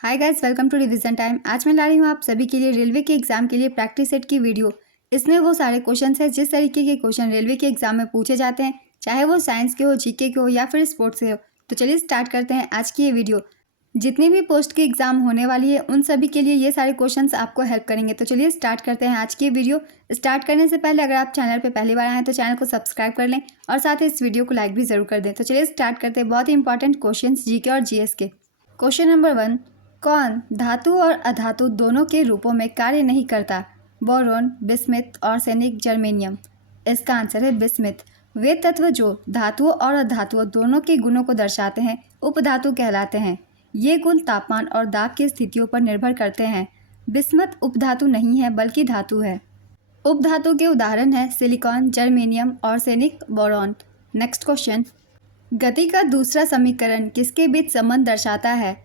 Hi guys, welcome to revision time. आज मैं ला रही हूँ आप सभी के लिए रेलवे के एग्जाम के लिए प्रैक्टिस सेट की वीडियो। इसमें वो सारे क्वेश्चन है जिस तरीके के क्वेश्चन रेलवे के एग्जाम में पूछे जाते हैं, चाहे वो साइंस के हो, जीके के हो या फिर स्पोर्ट्स से हो। तो चलिए स्टार्ट करते हैं आज की ये वीडियो। जितनी भी पोस्ट की एग्जाम होने वाली है उन सभी के लिए ये सारे क्वेश्चन आपको हेल्प करेंगे। तो चलिए स्टार्ट करते हैं आज की वीडियो। स्टार्ट करने से पहले अगर आप चैनल पर पहली बार आए तो चैनल को सब्सक्राइब कर लें और साथ ही इस वीडियो को लाइक भी जरूर कर दें। तो चलिए स्टार्ट करते हैं बहुत ही इंपॉर्टेंट क्वेश्चन जीके और जीएस के। क्वेश्चन नंबर 1, कौन धातु और अधातु दोनों के रूपों में कार्य नहीं करता? Boron, bismuth, arsenic, germanium. इसका आंसर है बिस्मिथ। वे तत्व जो धातुओं और अधातुओं दोनों के गुणों को दर्शाते हैं उपधातु कहलाते हैं। ये गुण तापमान और दाब की स्थितियों पर निर्भर करते हैं। बिस्मथ उपधातु नहीं है बल्कि धातु है। उपधातु के उदाहरण हैं silicon, germanium, arsenic, boron. Next question, गति का दूसरा समीकरण किसके बीच संबंध दर्शाता है?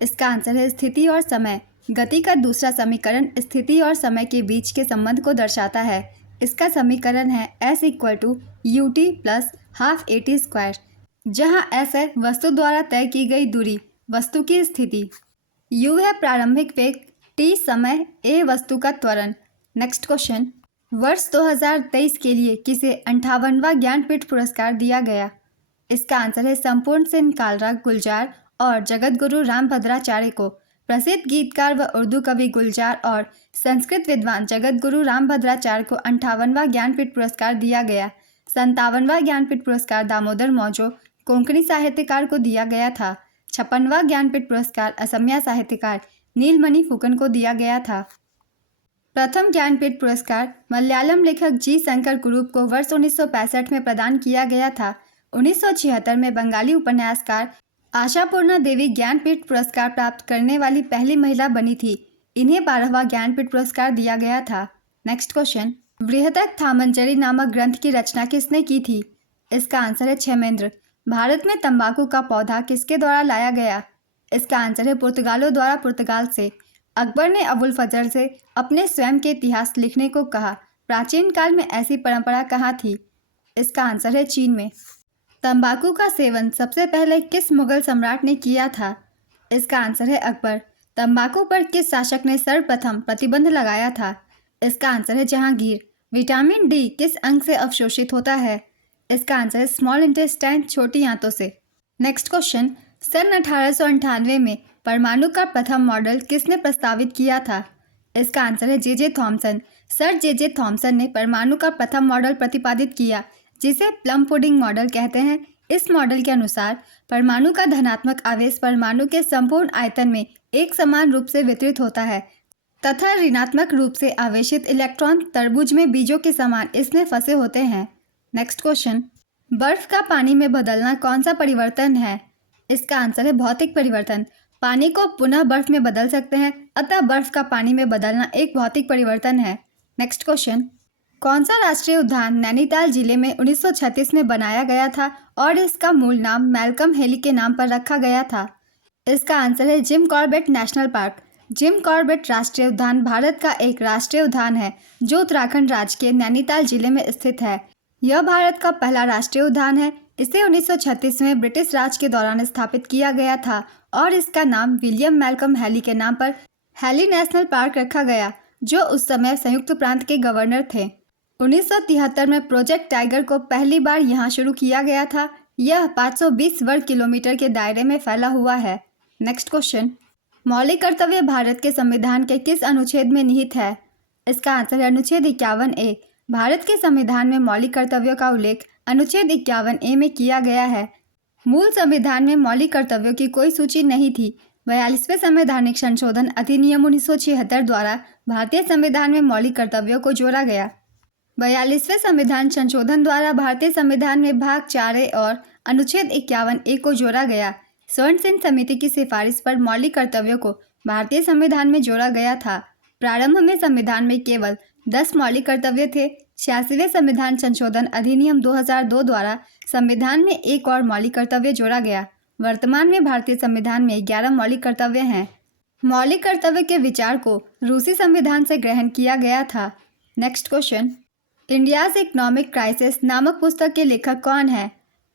इसका आंसर है स्थिति और समय। गति का दूसरा समीकरण स्थिति और समय के बीच के संबंध को दर्शाता है। इसका समीकरण है S = ut + ½ at², जहाँ S है वस्तु द्वारा तय की गई दूरी, वस्तु की स्थिति। U है प्रारंभिक वेग, T समय, A वस्तु का त्वरण। नेक्स्ट क्वेश्चन, वर्ष 2023 के लिए किसे 58वां ज्ञानपीठ पुरस्कार दिया गया? इसका आंसर है संपूर्ण सेन कालरा गुलजार और जगत गुरु रामभद्राचार्य को। प्रसिद्ध गीतकार व उर्दू कवि गुलजार और संस्कृत विद्वान जगत गुरु रामभद्राचार्य को 58वां ज्ञानपीठ पुरस्कार दिया गया। 57वां ज्ञानपीठ पुरस्कार दामोदर मौजो कोंकणी साहित्यकार को दिया गया था। 56वां ज्ञानपीठ पुरस्कार असमिया साहित्यकार नीलमणि फुकन को दिया गया था। प्रथम ज्ञानपीठ पुरस्कार मलयालम लेखक जी शंकर कुरूप को वर्ष 1965 में प्रदान किया गया था। 1976 में बंगाली उपन्यासकार आशापूर्णा देवी ज्ञानपीठ पुरस्कार प्राप्त करने वाली पहली महिला बनी थी। इन्हें 12वां ज्ञानपीठ पुरस्कार दिया गया था। नेक्स्ट क्वेश्चन, बृहदक थामंजरी नामक ग्रंथ की रचना किसने की थी? इसका आंसर है क्षेमेंद्र। भारत में तंबाकू का पौधा किसके द्वारा लाया गया? इसका आंसर है पुर्तगालों द्वारा पुर्तगाल से। अकबर ने अबुल फजल से अपने स्वयं के इतिहास लिखने को कहा। प्राचीन काल में ऐसी परंपरा कहाँ थी? इसका आंसर है चीन में। तंबाकू का सेवन सबसे पहले किस मुगल सम्राट ने किया था? इसका आंसर है अकबर। तंबाकू पर किस शासक ने सर्वप्रथम प्रतिबंध लगाया था? इसका आंसर है जहांगीर। विटामिन डी किस अंग से अवशोषित होता है? इसका आंसर है स्मॉल इंटेस्टाइन, छोटी आंतों से। नेक्स्ट क्वेश्चन, सन 1898 में परमाणु का प्रथम मॉडल किसने प्रस्तावित किया था? इसका आंसर है J Thomson. Sir J Thomson ने परमाणु का प्रथम मॉडल प्रतिपादित किया, जिसे प्लम पुडिंग मॉडल कहते हैं। इस मॉडल के अनुसार परमाणु का धनात्मक आवेश परमाणु के संपूर्ण आयतन में एक समान रूप से वितरित होता है तथा ऋणात्मक रूप से आवेशित इलेक्ट्रॉन तरबूज में बीजों के समान इसमें फंसे होते हैं। नेक्स्ट क्वेश्चन, बर्फ का पानी में बदलना कौन सा परिवर्तन है? इसका आंसर है भौतिक परिवर्तन। पानी को पुनः बर्फ में बदल सकते हैं, अतः बर्फ का पानी में बदलना एक भौतिक परिवर्तन है। नेक्स्ट क्वेश्चन, कौन सा राष्ट्रीय उद्यान नैनीताल जिले में 1936 में बनाया गया था और इसका मूल नाम मैल्कम हेली के नाम पर रखा गया था? इसका आंसर है Jim Corbett national park. Jim Corbett राष्ट्रीय उद्यान भारत का एक राष्ट्रीय उद्यान है जो उत्तराखंड राज्य के नैनीताल जिले में स्थित है। यह भारत का पहला राष्ट्रीय उद्यान है। इसे 1936 में ब्रिटिश राज के दौरान स्थापित किया गया था और इसका नाम विलियम मैल्कम हेली के नाम पर हेली नेशनल पार्क रखा गया, जो उस समय संयुक्त प्रांत के गवर्नर थे। 1973 में प्रोजेक्ट टाइगर को पहली बार यहाँ शुरू किया गया था। यह 520 वर्ग किलोमीटर के दायरे में फैला हुआ है। नेक्स्ट क्वेश्चन, मौलिक कर्तव्य भारत के संविधान के किस अनुच्छेद में निहित है? इसका आंसर है अनुच्छेद 51A। भारत के संविधान में मौलिक कर्तव्यों का उल्लेख अनुच्छेद 51A में किया गया है। मूल संविधान में मौलिक कर्तव्यों की कोई सूची नहीं थी। 42वें संवैधानिक संशोधन अधिनियम 1976 द्वारा भारतीय संविधान में मौलिक कर्तव्यों को जोड़ा गया। 42वें संविधान संशोधन द्वारा भारतीय संविधान में भाग 4A और अनुच्छेद 51A को जोड़ा गया। स्वर्ण सिंह समिति की सिफारिश पर मौलिक कर्तव्यों को भारतीय संविधान में जोड़ा गया था। प्रारंभ में संविधान में केवल 10 मौलिक कर्तव्य थे। 86वें संविधान संशोधन अधिनियम 2002 द्वारा संविधान में एक और मौलिक कर्तव्य जोड़ा गया। वर्तमान में भारतीय संविधान में 11 मौलिक कर्तव्य हैं। मौलिक कर्तव्य के विचार को रूसी संविधान से ग्रहण किया गया था। Next question, India's economic crisis नामक पुस्तक के लेखक कौन है?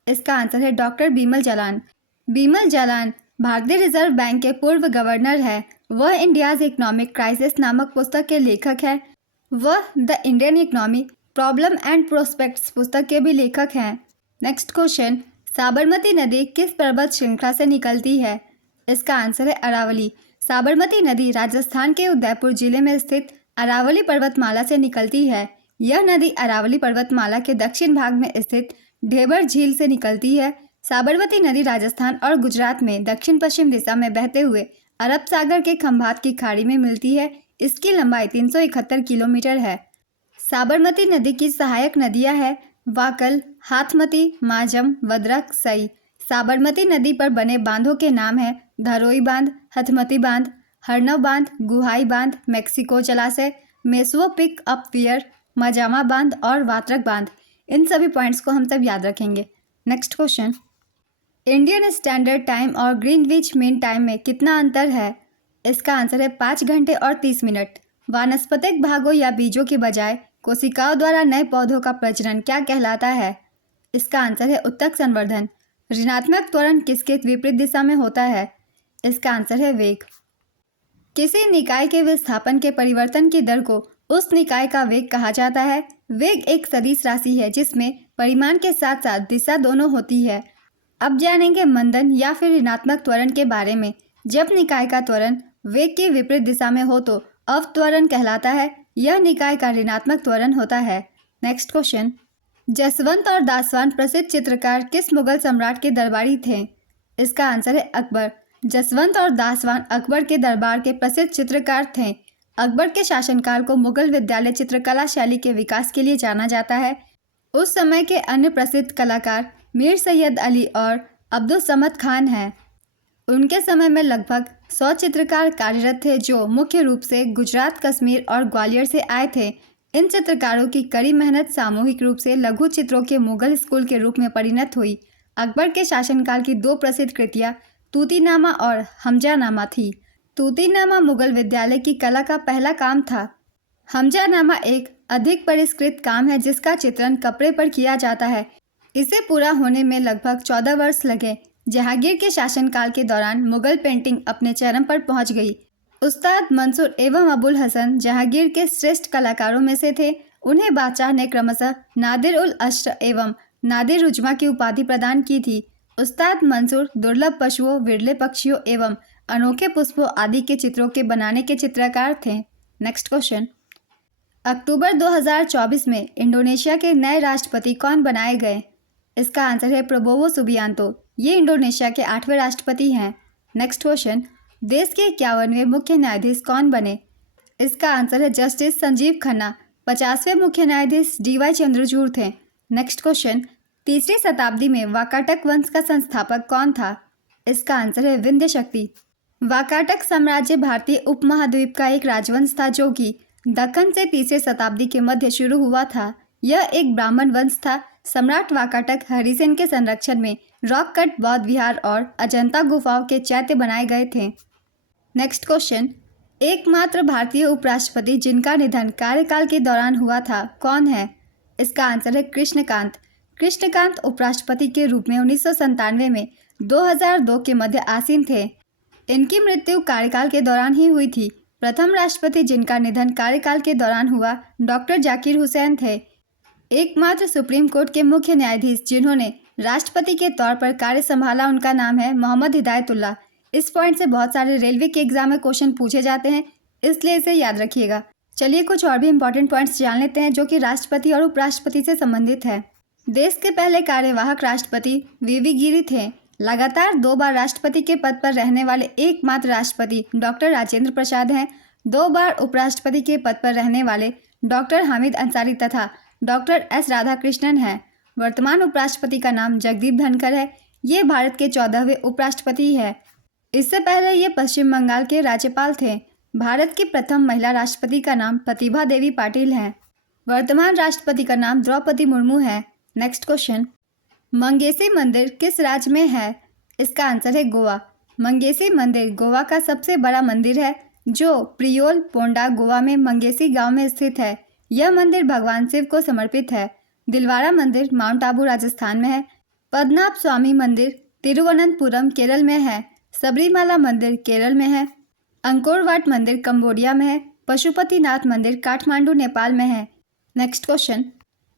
इसका आंसर है डॉक्टर बीमल जालान। बीमल जालान भारतीय रिजर्व बैंक के पूर्व गवर्नर है। वह इंडियाज इकोनॉमिक क्राइसिस नामक पुस्तक के लेखक है। वह the Indian economy problem and prospects पुस्तक के भी लेखक हैं। नेक्स्ट क्वेश्चन, साबरमती नदी किस पर्वत श्रृंखला से निकलती है? इसका आंसर है अरावली। साबरमती नदी राजस्थान के उदयपुर जिले में स्थित अरावली पर्वतमाला से निकलती है। यह नदी अरावली पर्वतमाला के दक्षिण भाग में स्थित ढेबर झील से निकलती है। साबरमती नदी राजस्थान और गुजरात में दक्षिण पश्चिम दिशा में बहते हुए अरब सागर के खंभात की खाड़ी में मिलती है। इसकी लंबाई 371 किलोमीटर है। साबरमती नदी की सहायक नदियां हैं वाकल, हाथमती, माजम, वद्रक, सई। साबरमती नदी पर बने बांधों के नाम हैं धरोई बांध, हथमती बांध, हरनव बांध, गुहाई बांध, मेक्सिको जलाशय, मेसुओ पिक अप वियर, मजामा बांध और वात्रक बांध। इन सभी पॉइंट्स को हम सब याद रखेंगे। Next question, Indian standard time और ग्रीनविच मीन टाइम में कितना अंतर है? इसका आंसर है 5 घंटे और 30 मिनट। वानस्पतिक भागों या बीजों के बजाय कोशिकाओं द्वारा नए पौधों का प्रजनन क्या कहलाता है? इसका आंसर है उत्तक संवर्धन। ऋणात्मक त्वरण किसके विपरीत दिशा में होता है? इसका आंसर है वेग। किसी निकाय के विस्थापन के परिवर्तन की दर को उस निकाय का वेग कहा जाता है। वेग एक सदिश राशि है जिसमें परिमाण के साथ साथ दिशा दोनों होती है। अब जानेंगे मंदन या फिर ऋणात्मक त्वरण के बारे में। जब निकाय का त्वरण वेग की विपरीत दिशा में हो तो अवत्वरण कहलाता है। यह निकाय का ऋणात्मक त्वरण होता है। नेक्स्ट क्वेश्चन, जसवंत और दासवान प्रसिद्ध चित्रकार किस मुगल सम्राट के दरबारी थे? इसका आंसर है अकबर। जसवंत और दासवान अकबर के दरबार के प्रसिद्ध चित्रकार थे। अकबर के शासनकाल को मुगल विद्यालय चित्रकला शैली के विकास के लिए जाना जाता है। उस समय के अन्य प्रसिद्ध कलाकार मीर सैयद अली और अब्दुल समद खान हैं। उनके समय में लगभग 100 चित्रकार कार्यरत थे जो मुख्य रूप से गुजरात, कश्मीर और ग्वालियर से आए थे। इन चित्रकारों की कड़ी मेहनत सामूहिक रूप से लघु चित्रों के मुगल स्कूल के रूप में परिणत हुई। अकबर के शासनकाल की 2 प्रसिद्ध कृतियाँ तूतीनामा और हमजानामा थी। तूतीनामा मुगल विद्यालय की कला का पहला काम था। हमजानामा एक अधिक परिष्कृत काम है जिसका चित्रण कपड़े पर किया जाता है। इसे पूरा होने में लगभग 14 वर्ष लगे। जहांगीर के शासनकाल के दौरान मुगल पेंटिंग अपने चरम पर पहुंच गई। उस्ताद मंसूर एवं अबुल हसन जहांगीर के श्रेष्ठ कलाकारों में से थे। उन्हें बादशाह ने क्रमशः नादिर उल अश्र एवं नादिर उजमा की उपाधि प्रदान की थी। उस्ताद मंसूर दुर्लभ पशुओं, विरले पक्षियों एवं अनोखे पुष्पों आदि के चित्रों के बनाने के चित्रकार थे। नेक्स्ट क्वेश्चन, अक्टूबर 2024 में इंडोनेशिया के नए राष्ट्रपति कौन बनाए गए? इसका आंसर है प्रबोवो सुबियांतो। ये इंडोनेशिया के 8वें राष्ट्रपति हैं। नेक्स्ट क्वेश्चन, देश के 51वें मुख्य न्यायाधीश कौन बने? इसका आंसर है जस्टिस संजीव खन्ना। 50वें मुख्य न्यायाधीश DY चंद्रचूड़ थे। नेक्स्ट क्वेश्चन, 3री शताब्दी में वाकाटक वंश का संस्थापक कौन था? इसका आंसर है विंध्य शक्ति। वाकाटक साम्राज्य भारतीय उपमहाद्वीप का एक राजवंश था जो कि दक्कन से 3री शताब्दी के मध्य शुरू हुआ था। यह एक ब्राह्मण वंश था। सम्राट वाकाटक हरिसेन के संरक्षण में रॉक कट बौद्ध विहार और अजंता गुफाओं के चैत्य बनाए गए थे। नेक्स्ट क्वेश्चन, एकमात्र भारतीय उपराष्ट्रपति जिनका निधन कार्यकाल के दौरान हुआ था कौन है? इसका आंसर है कृष्णकांत। कृष्णकांत उपराष्ट्रपति के रूप में 1997 में 2002 के मध्य आसीन थे। इनकी मृत्यु कार्यकाल के दौरान ही हुई थी। प्रथम राष्ट्रपति जिनका निधन कार्यकाल के दौरान हुआ डॉक्टर जाकिर हुसैन थे। एकमात्र सुप्रीम कोर्ट के मुख्य न्यायाधीश जिन्होंने राष्ट्रपति के तौर पर कार्य संभाला उनका नाम है मोहम्मद हिदायतुल्लाह। इस पॉइंट से बहुत सारे रेलवे के एग्जाम में क्वेश्चन पूछे जाते हैं, इसलिए इसे याद रखिएगा। चलिए कुछ और भी इंपॉर्टेंट पॉइंट्स जान लेते हैं जो कि राष्ट्रपति और उपराष्ट्रपति से संबंधित है। देश के पहले कार्यवाहक राष्ट्रपति वीवी गिरी थे। लगातार 2 बार राष्ट्रपति के पद पर रहने वाले एकमात्र राष्ट्रपति डॉक्टर राजेंद्र प्रसाद हैं। 2 बार उपराष्ट्रपति के पद पर रहने वाले डॉक्टर हामिद अंसारी तथा डॉक्टर S राधाकृष्णन हैं। वर्तमान उपराष्ट्रपति का नाम जगदीप धनखड़ है। ये भारत के 14वें उपराष्ट्रपति हैं। इससे पहले ये पश्चिम बंगाल के राज्यपाल थे। भारत की प्रथम महिला राष्ट्रपति का नाम प्रतिभा देवी पाटिल है। वर्तमान राष्ट्रपति का नाम द्रौपदी मुर्मू है। नेक्स्ट क्वेश्चन, मंगेशी मंदिर किस राज्य में है? इसका आंसर है गोवा। मंगेशी मंदिर गोवा का सबसे बड़ा मंदिर है जो प्रियोल पोंडा गोवा में मंगेशी गांव में स्थित है। यह मंदिर भगवान शिव को समर्पित है। दिलवारा मंदिर माउंट आबू राजस्थान में है। पद्मनाभ स्वामी मंदिर तिरुवनंतपुरम केरल में है। सबरीमाला मंदिर केरल में है। अंकोर वाट मंदिर कंबोडिया में है। पशुपतिनाथ मंदिर काठमांडू नेपाल में है। नेक्स्ट क्वेश्चन,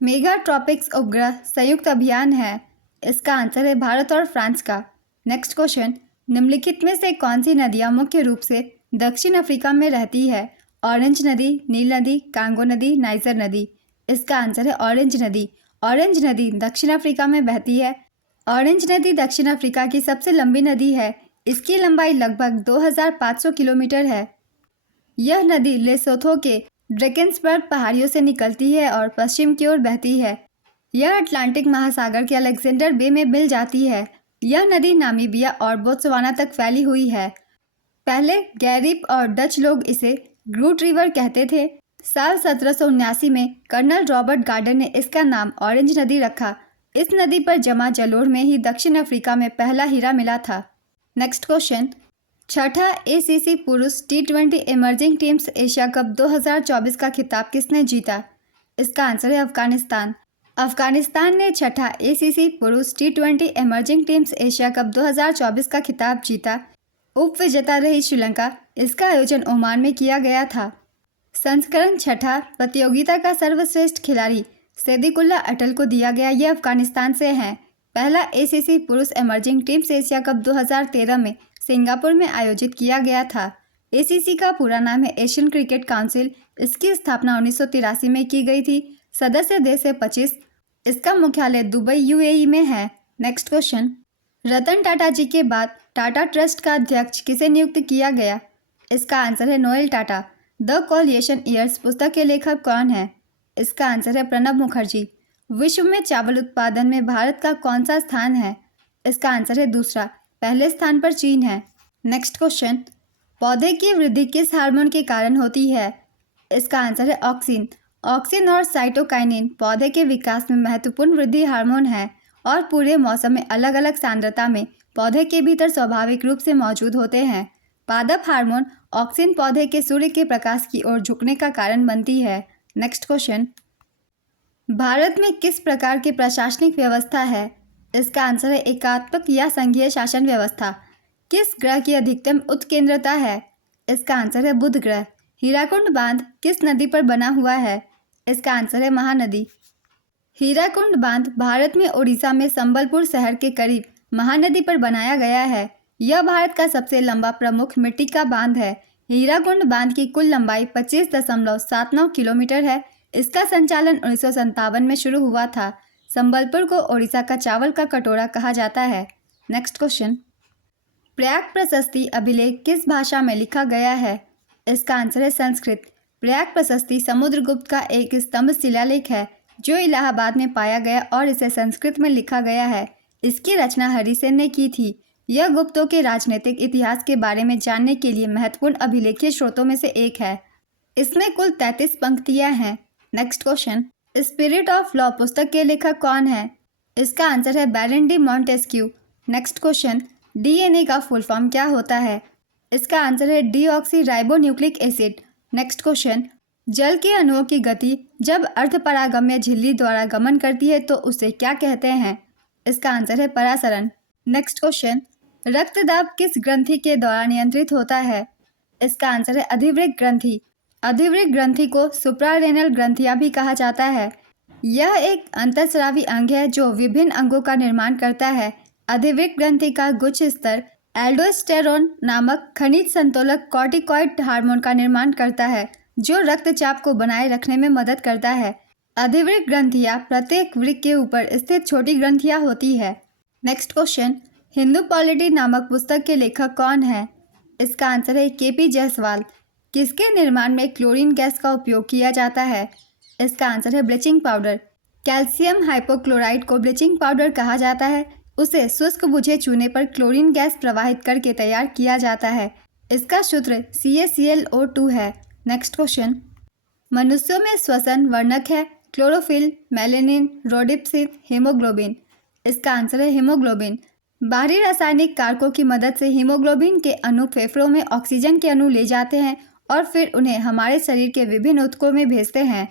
मेगा ट्रॉपिक्स उपग्रह संयुक्त अभियान है। इसका आंसर है भारत और फ्रांस का। नेक्स्ट क्वेश्चन, निम्नलिखित में से कौन सी नदियाँ मुख्य रूप से दक्षिण अफ्रीका में रहती है? ऑरेंज नदी, नील नदी, कांगो नदी, नाइजर नदी। इसका आंसर है ऑरेंज नदी। ऑरेंज नदी दक्षिण अफ्रीका में बहती है। ऑरेंज नदी दक्षिण अफ्रीका की सबसे लंबी नदी है। इसकी लंबाई लगभग 2500 किलोमीटर है। यह नदी लेसोथो के ड्रेकेंसबर्ग पहाड़ियों से निकलती है और पश्चिम की ओर बहती है। यह अटलांटिक महासागर के अलेक्जेंडर बे में मिल जाती है। यह नदी नामीबिया और बोत्सवाना तक फैली हुई है। पहले गैरिप और डच लोग इसे ग्रूट रिवर कहते थे। साल 1779 में कर्नल रॉबर्ट गार्डन ने इसका नाम ऑरेंज नदी रखा। इस नदी पर जमा जलोढ़ में ही दक्षिण अफ्रीका में पहला हीरा मिला था। नेक्स्ट क्वेश्चन, छठा ACC पुरुष T20 emerging teams Asia cup 2024 का खिताब किसने जीता? इसका आंसर है अफगानिस्तान। अफगानिस्तान ने छठा ACC पुरुष T20 emerging teams Asia cup 2024 का खिताब जीता। उप विजेता रही श्रीलंका। इसका आयोजन ओमान में किया गया था। संस्करण छठा प्रतियोगिता का सर्वश्रेष्ठ खिलाड़ी सैदिकुल्ला अटल को दिया गया। ये अफगानिस्तान से हैं। पहला ACC पुरुष इमर्जिंग टीम्स एशिया कप 2013 में सिंगापुर में आयोजित किया गया था। ACC का पूरा नाम है एशियन क्रिकेट काउंसिल। इसकी स्थापना 1983 में की गई थी। सदस्य देश है 25। इसका मुख्यालय दुबई UAE में है। नेक्स्ट क्वेश्चन, रतन टाटा जी के बाद टाटा ट्रस्ट का अध्यक्ष किसे नियुक्त किया गया? इसका आंसर है Noel Tata. The coalition years पुस्तक के लेखक कौन है? इसका आंसर है प्रणब मुखर्जी। विश्व में चावल उत्पादन में भारत का कौन सा स्थान है? इसका आंसर है दूसरा। पहले स्थान पर चीन है। नेक्स्ट क्वेश्चन, पौधे की वृद्धि किस हार्मोन के कारण होती है? इसका आंसर है ऑक्सिन। ऑक्सिन और साइटोकाइनिन पौधे के विकास में महत्वपूर्ण वृद्धि हार्मोन है और पूरे मौसम में अलग अलग सांद्रता में पौधे के भीतर स्वाभाविक रूप से मौजूद होते हैं। पादप हार्मोन ऑक्सिन पौधे के सूर्य के प्रकाश की ओर झुकने का कारण बनती है। नेक्स्ट क्वेश्चन, भारत में किस प्रकार की प्रशासनिक व्यवस्था है? इसका आंसर है एकात्मक या संघीय शासन व्यवस्था। किस ग्रह की अधिकतम उत्केंद्रता है? इसका आंसर है बुध ग्रह। हीराकुंड बांध किस नदी पर बना हुआ है? इसका आंसर है महानदी। हीराकुंड बांध भारत में उड़ीसा में संबलपुर शहर के करीब महानदी पर बनाया गया है। यह भारत का सबसे लंबा प्रमुख मिट्टी का बांध है। हीराकुंड बांध की कुल लंबाई 25.79 किलोमीटर है। इसका संचालन 1957 में शुरू हुआ था। संबलपुर को ओडिशा का चावल का कटोरा कहा जाता है। नेक्स्ट क्वेश्चन, प्रयाग प्रशस्ति अभिलेख किस भाषा में लिखा गया है? इसका आंसर है संस्कृत। प्रयाग प्रशस्ति समुद्रगुप्त का एक स्तंभ शिलालेख है जो इलाहाबाद में पाया गया और इसे संस्कृत में लिखा गया है। इसकी रचना हरिसेन ने की थी। यह गुप्तों के राजनीतिक इतिहास के बारे में जानने के लिए महत्वपूर्ण अभिलेखीय स्रोतों में से एक है। इसमें कुल 33 पंक्तियां हैं। Next question, spirit of law पुस्तक के लेखक कौन है? इसका आंसर है baron de Montesquieu. Next question, DNA का फुल फॉर्म क्या होता है? इसका आंसर है deoxyribonucleic acid. Next question, जल के अणुओं की गति जब अर्धपरागम्य झिल्ली द्वारा गमन करती है तो उसे क्या कहते हैं? इसका आंसर है परासरण। नेक्स्ट क्वेश्चन, रक्तदाब किस ग्रंथि के द्वारा नियंत्रित होता है? इसका आंसर है अधिवृक्क ग्रंथि। अधिवृक्क ग्रंथि को सुप्रारेनल ग्रंथियां भी कहा जाता है। यह एक अंतःस्रावी अंग है जो विभिन्न अंगों का निर्माण करता है। अधिवृक्क ग्रंथि का गुच्छ स्तर एल्डोस्टेरोन नामक खनिज संतुलक कॉर्टिकॉइड हार्मोन का निर्माण करता है जो रक्तचाप को बनाए रखने में मदद करता है। अधिवृक्क ग्रंथियां प्रत्येक वृक्क के ऊपर स्थित छोटी ग्रंथियां होती है। नेक्स्ट क्वेश्चन, हिंदू पॉलिटी नामक पुस्तक के लेखक कौन है? इसका आंसर है KP जायसवाल। किसके निर्माण में क्लोरीन गैस का उपयोग किया जाता है? इसका आंसर है ब्लीचिंग पाउडर। कैल्शियम हाइपोक्लोराइड को ब्लीचिंग पाउडर कहा जाता है। उसे शुष्क बुझे चूने पर क्लोरीन गैस प्रवाहित करके तैयार किया जाता है। इसका सूत्र CaClO2 है। नेक्स्ट क्वेश्चन, मनुष्यों में श्वसन वर्णक है क्लोरोफिल, मेलेनिन, रोडिप्सिन, हीमोग्लोबिन। इसका आंसर है हीमोग्लोबिन। बाहरी रासायनिक कारकों की मदद से हीमोग्लोबिन के अणु फेफड़ों में ऑक्सीजन के अणु ले जाते हैं और फिर उन्हें हमारे शरीर के विभिन्न ऊतकों में भेजते हैं।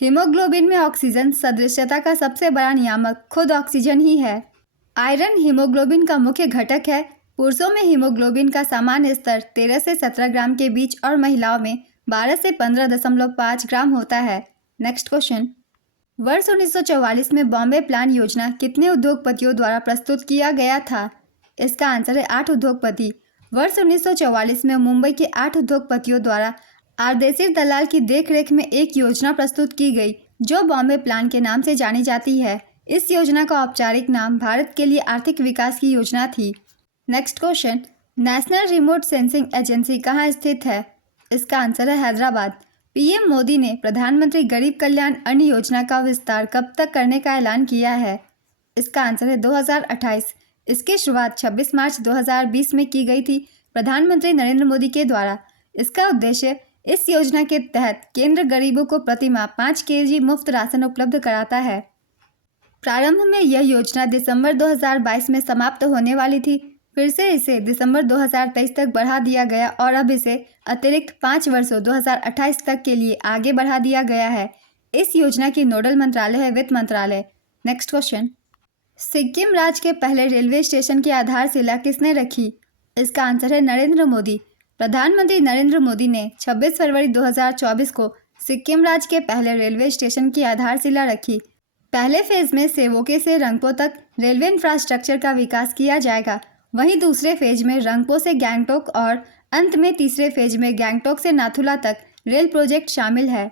हीमोग्लोबिन में ऑक्सीजन सदृश्यता का सबसे बड़ा नियामक खुद ऑक्सीजन ही है। आयरन हीमोग्लोबिन का मुख्य घटक है। पुरुषों में हीमोग्लोबिन का सामान्य स्तर 13 से 17 ग्राम के बीच और महिलाओं में 12 से 15.5 ग्राम होता है। नेक्स्ट क्वेश्चन, वर्ष 1944 में बॉम्बे प्लान योजना कितने उद्योगपतियों द्वारा प्रस्तुत किया गया था? इसका आंसर है 8 उद्योगपति। वर्ष 1944 में मुंबई के 8 उद्योगपतियों द्वारा आरदेशिर दलाल की देखरेख में एक योजना प्रस्तुत की गई जो बॉम्बे प्लान के नाम से जानी जाती है। इस योजना का औपचारिक नाम भारत के लिए आर्थिक विकास की योजना थी। Next question, national remote sensing agency कहाँ स्थित है? इसका आंसर है हैदराबाद। पीएम मोदी ने प्रधानमंत्री गरीब कल्याण अन्न योजना का विस्तार कब तक करने का ऐलान किया है? इसका आंसर है 2028। इसकी शुरुआत 26 मार्च 2020 में की गई थी प्रधानमंत्री नरेंद्र मोदी के द्वारा। इसका उद्देश्य इस योजना के तहत केंद्र गरीबों को प्रतिमाह 5 केजी मुफ्त राशन उपलब्ध कराता है। प्रारंभ में यह योजना दिसंबर 2022 में समाप्त होने वाली थी, फिर से इसे दिसंबर 2023 तक बढ़ा दिया गया और अब इसे अतिरिक्त 5 वर्षों 2028 तक के लिए आगे बढ़ा दिया गया है। इस योजना की नोडल मंत्रालय है वित्त मंत्रालय। नेक्स्ट क्वेश्चन, सिक्किम राज्य के पहले रेलवे स्टेशन की आधारशिला किसने रखी? इसका आंसर है नरेंद्र मोदी। प्रधानमंत्री नरेंद्र मोदी ने 26 फरवरी 2024 को सिक्किम राज्य के पहले रेलवे स्टेशन की आधारशिला रखी। पहले फेज में सेवोके से रंगपो तक रेलवे इंफ्रास्ट्रक्चर का विकास किया जाएगा। वहीं दूसरे फेज में रंगपो से गैंगटोक और अंत में तीसरे फेज में गैंगटोक से नाथुला तक रेल प्रोजेक्ट शामिल है।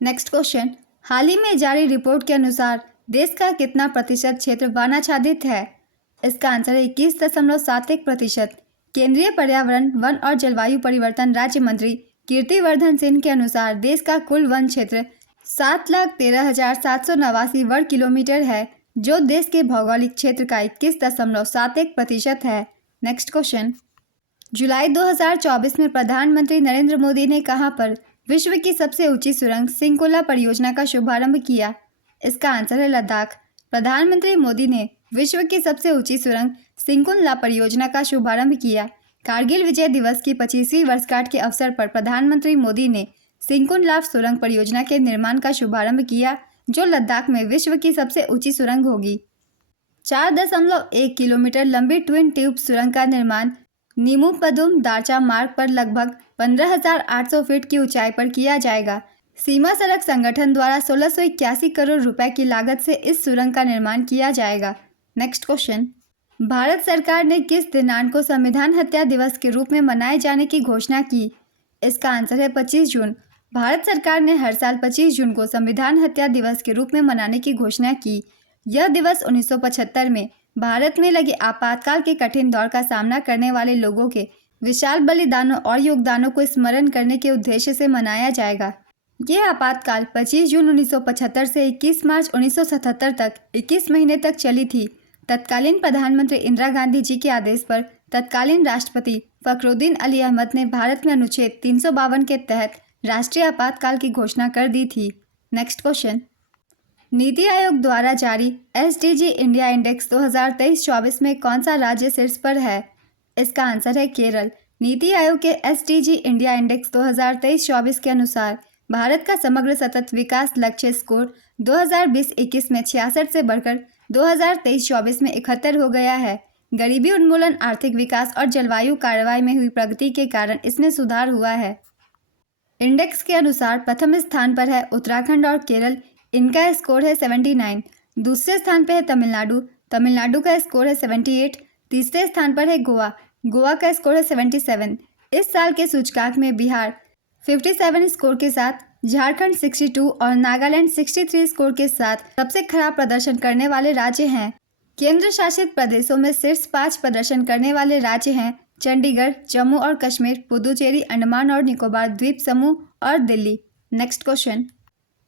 नेक्स्ट क्वेश्चन, हाल ही में जारी रिपोर्ट के अनुसार देश का कितना प्रतिशत क्षेत्र वनाच्छादित है? इसका आंसर है 21.71%। केंद्रीय पर्यावरण, वन और जलवायु परिवर्तन राज्य मंत्री कीर्तिवर्धन सिंह के अनुसार देश का कुल वन क्षेत्र 7,13,789 वर्ग किलोमीटर है, जो देश के भौगोलिक क्षेत्र का 21.71% है। नेक्स्ट क्वेश्चन, जुलाई 2024 में प्रधानमंत्री नरेंद्र मोदी ने कहां पर विश्व की सबसे ऊंची सुरंग सिंकुला परियोजना का शुभारंभ किया? इसका आंसर है लद्दाख। प्रधानमंत्री मोदी ने विश्व की सबसे ऊंची सुरंग सिंकुला परियोजना का शुभारंभ किया। कारगिल विजय दिवस की 25वीं वर्षगांठ के अवसर पर प्रधानमंत्री मोदी ने सिंकुला सुरंग परियोजना के निर्माण का शुभारंभ किया, जो लद्दाख में विश्व की सबसे ऊंची सुरंग होगी। 4.1 किलोमीटर लंबी ट्विन ट्यूब सुरंग का निर्माण नीमू पदुम दारचा मार्ग पर लगभग 15,800 फीट की ऊंचाई पर किया जाएगा। सीमा सड़क संगठन द्वारा 1681 करोड़ रुपए की लागत से इस सुरंग का निर्माण किया जाएगा। नेक्स्ट क्वेश्चन, भारत सरकार ने किस दिनांक को संविधान हत्या दिवस के रूप में मनाए जाने की घोषणा की? इसका आंसर है 25 जून। भारत सरकार ने हर साल 25 जून को संविधान हत्या दिवस के रूप में मनाने की घोषणा की। यह दिवस 1975 में भारत में लगे आपातकाल के कठिन दौर का सामना करने वाले लोगों के विशाल बलिदानों और योगदानों को स्मरण करने के उद्देश्य से मनाया जाएगा। यह आपातकाल 25 जून 1975 से 21 मार्च 1977 तक 21 महीने तक चली थी। तत्कालीन प्रधानमंत्री इंदिरा गांधी जी के आदेश पर तत्कालीन राष्ट्रपति फखरुद्दीन अली अहमद ने भारत में अनुच्छेद 352 के तहत राष्ट्रीय आपातकाल की घोषणा कर दी थी। नेक्स्ट क्वेश्चन, नीति आयोग द्वारा जारी एसडीजी इंडिया इंडेक्स 2023-24 में कौन सा राज्य शीर्ष पर है? इसका आंसर है केरल। नीति आयोग के एसडीजी इंडिया इंडेक्स 2023-24 के अनुसार भारत का समग्र सतत विकास लक्ष्य स्कोर 2020-21 में 66 से बढ़कर 2023-24 में 71 हो गया है। गरीबी उन्मूलन, आर्थिक विकास और जलवायु कार्रवाई में हुई प्रगति के कारण इसमें सुधार हुआ है। इंडेक्स के अनुसार प्रथम स्थान पर है उत्तराखंड और केरल, इनका स्कोर है 79। दूसरे स्थान पर है तमिलनाडु, तमिलनाडु का स्कोर है 78। तीसरे स्थान पर है गोवा, गोवा का स्कोर है 77। इस साल के सूचकांक में बिहार 57 स्कोर के साथ, झारखंड 62 और नागालैंड 63 स्कोर के साथ सबसे खराब प्रदर्शन करने वाले राज्य हैं। केंद्र शासित प्रदेशों में शीर्ष 5 प्रदर्शन करने वाले राज्य हैं चंडीगढ़, जम्मू और कश्मीर, पुदुचेरी, अंडमान और निकोबार द्वीप समूह और Delhi. Next question,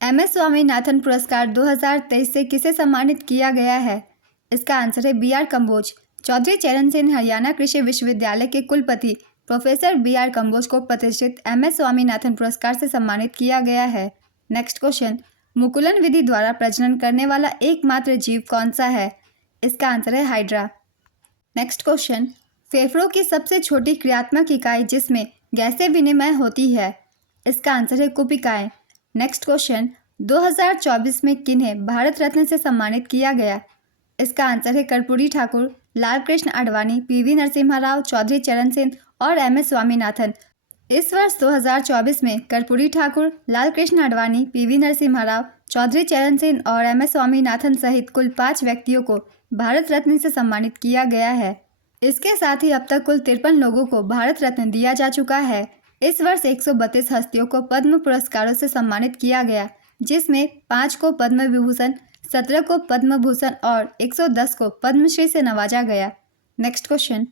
MS Swaminathan पुरस्कार 2023 से किसे सम्मानित किया गया है? इसका आंसर है बीआर कंबोज। चौधरी चरण सिंह हरियाणा कृषि विश्वविद्यालय के कुलपति प्रोफेसर बीआर कंबोज को प्रतिष्ठित एमएस स्वामीनाथन पुरस्कार से सम्मानित किया गया है। नेक्स्ट क्वेश्चन, मुकुलन विधि द्वारा प्रजनन करने वाला एकमात्र जीव कौन सा है? इसका आंसर है हाइड्रा। नेक्स्ट क्वेश्चन, फेफड़ों की सबसे छोटी क्रियात्मक इकाई जिसमें गैसीय विनिमय होती है? इसका आंसर है कुपिकाएं। नेक्स्ट क्वेश्चन, 2024 में किन्हें भारत रत्न से सम्मानित किया गया? इसका आंसर है कर्पूरी ठाकुर, लालकृष्ण आडवाणी, पीवी नरसिम्हा राव, चौधरी चरण सिंह और MS स्वामीनाथन। इस वर्ष 2024 में कर्पूरी ठाकुर, लालकृष्ण आडवाणी, पीवी नरसिम्हा राव, चौधरी चरण सिंह और MS स्वामीनाथन सहित कुल 5 व्यक्तियों को भारत रत्न से सम्मानित किया गया है। इसके साथ ही अब तक कुल 53 लोगों को भारत रत्न दिया जा चुका है। इस वर्ष 132 हस्तियों को पद्म पुरस्कारों से सम्मानित किया गया, जिसमें 5 को पद्म विभूषण, 17 को पद्म भूषण और 110 को पद्मश्री से नवाजा गया। नेक्स्ट क्वेश्चन,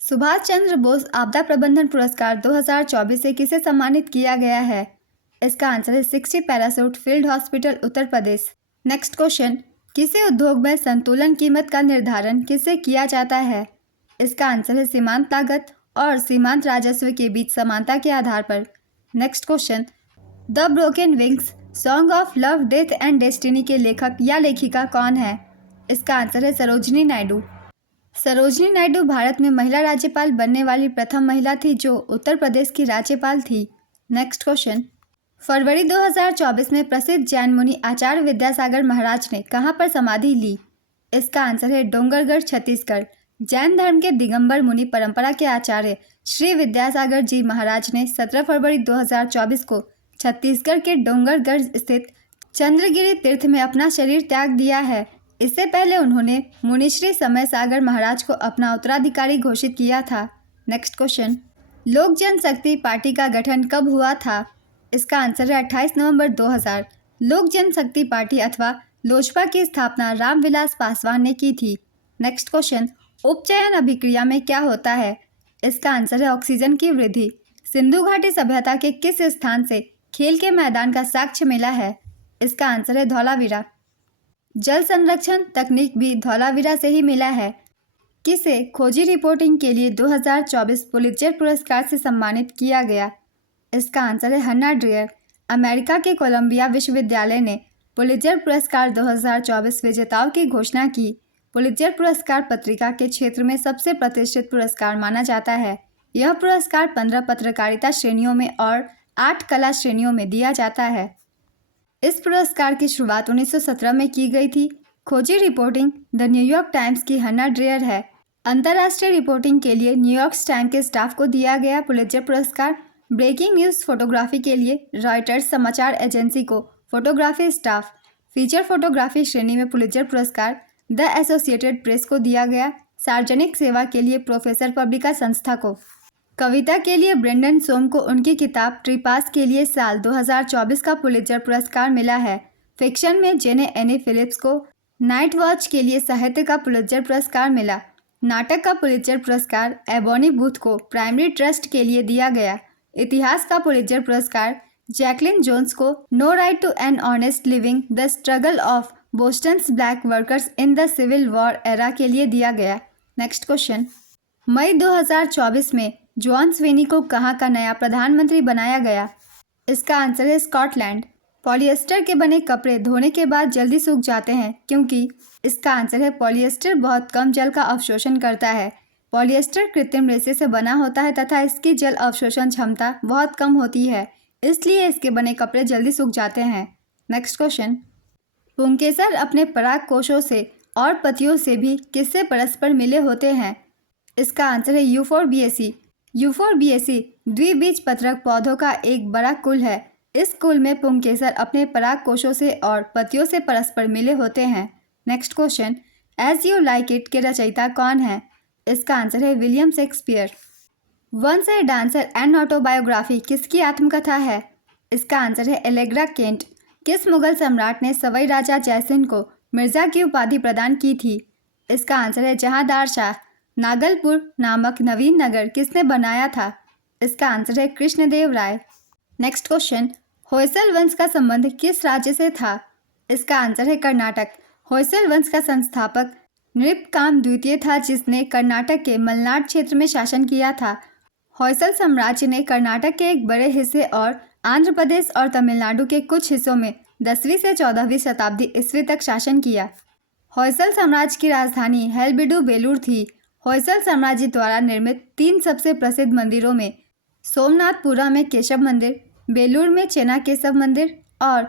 सुभाष चंद्र बोस आपदा प्रबंधन पुरस्कार 2024 से किसे सम्मानित किया गया है? इसका आंसर है 60 parachute field hospital, Uttar Pradesh. Next question, किसी उद्योग में संतुलन कीमत का निर्धारण किससे किया जाता है? इसका आंसर है सीमांत लागत और सीमांत राजस्व के बीच समानता के आधार पर। Next question, the broken wings song of love, death and destiny के लेखक या लेखिका कौन है? इसका आंसर है सरोजिनी नायडू। सरोजिनी नायडू भारत में महिला राज्यपाल बनने वाली प्रथम महिला थी जो उत्तर प्रदेश की राज्यपाल थी। नेक्स्ट क्वेश्चन, फरवरी 2024 में प्रसिद्ध जैन मुनि आचार्य विद्यासागर महाराज ने कहाँ पर समाधि ली? इसका आंसर है डोंगरगढ़, छत्तीसगढ़। जैन धर्म के दिगंबर मुनि परंपरा के आचार्य श्री विद्यासागर जी महाराज ने 17 फरवरी 2024 को छत्तीसगढ़ के डोंगरगढ़ स्थित चंद्रगिरी तीर्थ में अपना शरीर त्याग दिया है। इससे पहले उन्होंने मुनिश्री समय सागर महाराज को अपना उत्तराधिकारी घोषित किया था। नेक्स्ट क्वेश्चन, लोक जनशक्ति पार्टी का गठन कब हुआ था? इसका आंसर है 28 नवंबर 2000। लोक जनशक्ति पार्टी अथवा लोजपा की स्थापना रामविलास पासवान ने की थी। नेक्स्ट क्वेश्चन, उपचयन अभिक्रिया में क्या होता है? इसका आंसर है ऑक्सीजन की वृद्धि। सिंधु घाटी सभ्यता के किस स्थान से खेल के मैदान का साक्ष्य मिला है? इसका आंसर है धौलावीरा। जल संरक्षण तकनीक भी धौलावीरा से ही मिला है। किसे खोजी रिपोर्टिंग के लिए 2024 पुलित्जर पुरस्कार से सम्मानित किया गया? इसका आंसर है हन्ना ड्रेयर। अमेरिका के कोलंबिया विश्वविद्यालय ने पुलित्जर पुरस्कार 2024 विजेताओं की घोषणा की। पुलित्जर पुरस्कार पत्रिका के क्षेत्र में सबसे प्रतिष्ठित पुरस्कार माना जाता है। यह पुरस्कार 15 पत्रकारिता श्रेणियों में और 8 कला श्रेणियों में दिया जाता है। इस पुरस्कार की शुरुआत 1917 में की गई थी। खोजी रिपोर्टिंग द न्यूयॉर्क टाइम्स की हन्ना ड्रेयर है। अंतर्राष्ट्रीय रिपोर्टिंग के लिए न्यूयॉर्क टाइम्स के स्टाफ को दिया गया पुलित्जर पुरस्कार। ब्रेकिंग न्यूज़ फोटोग्राफी के लिए रॉयटर्स समाचार एजेंसी को फोटोग्राफी स्टाफ। फीचर फोटोग्राफी श्रेणी में पुलित्जर पुरस्कार द एसोसिएटेड प्रेस को दिया गया। सार्वजनिक सेवा के लिए प्रोफेसर पब्लिका संस्था को। कविता के लिए ब्रेंडन सोम को उनकी किताब ट्रिपास के लिए साल 2024 का पुलित्जर पुरस्कार मिला है। फिक्शन में जेने एनी फिलिप्स को नाइट वॉच के लिए साहित्य का पुलित्जर पुरस्कार मिला। नाटक का पुलित्जर पुरस्कार एबोनी बूथ को प्राइमरी ट्रस्ट के लिए दिया गया। इतिहास का पुलित्जर पुरस्कार जैकलिन जोन्स को no right to an honest living the struggle of Boston's black workers in the civil war era के लिए दिया गया। नेक्स्ट क्वेश्चन, मई 2024 में जॉन स्विनी को कहाँ का नया प्रधानमंत्री बनाया गया? इसका आंसर है स्कॉटलैंड। पॉलिएस्टर के बने कपड़े धोने के बाद जल्दी सूख जाते हैं क्योंकि? इसका आंसर है पॉलिएस्टर बहुत कम जल का अवशोषण करता है। पॉलिएस्टर कृत्रिम रेशे से बना होता है तथा इसकी जल अवशोषण क्षमता बहुत कम होती है, इसलिए इसके बने कपड़े जल्दी सूख जाते हैं। नेक्स्ट क्वेश्चन, पुंकेसर अपने पराग कोशों से और पतियों से भी किससे परस्पर मिले होते हैं? इसका आंसर है यूफोरबिएसी। यूफोरबिएसी द्विबीजपत्रक पौधों का एक बड़ा कुल है। इस कुल में पुंकेसर अपने पराग कोशों से और पतियों से परस्पर मिले होते हैं। Next question, as you like it के रचयिता कौन है? इसका आंसर है William Shakespeare. Once a dancer and autobiography किसकी आत्मकथा है? इसका आंसर है एलेग्रा केंट। किस मुगल सम्राट ने सवाई राजा जयसिंह को मिर्जा की उपाधि प्रदान की थी? इसका आंसर है जहांदार शाह। नागलपुर नामक नवीन नगर किसने बनाया था? इसका आंसर है कृष्णदेव राय। नेक्स्ट क्वेश्चन, होयसल वंश का संबंध किस राज्य से था? इसका आंसर है कर्नाटक। होयसल वंश का संस्थापक नृपकाम द्वितीय था जिसने कर्नाटक के मलनाड क्षेत्र में शासन किया था। होयसल साम्राज्य ने कर्नाटक के एक बड़े हिस्से और आंध्र प्रदेश और तमिलनाडु के कुछ हिस्सों में 10वीं से 14वीं शताब्दी ईस्वी तक शासन किया। होयसल साम्राज्य की राजधानी हेलबिडु बेलूर थी। होयसल साम्राज्य द्वारा निर्मित 3 सबसे प्रसिद्ध मंदिरों में सोमनाथपुरा में केशव मंदिर, बेलूर में चेना केशव मंदिर और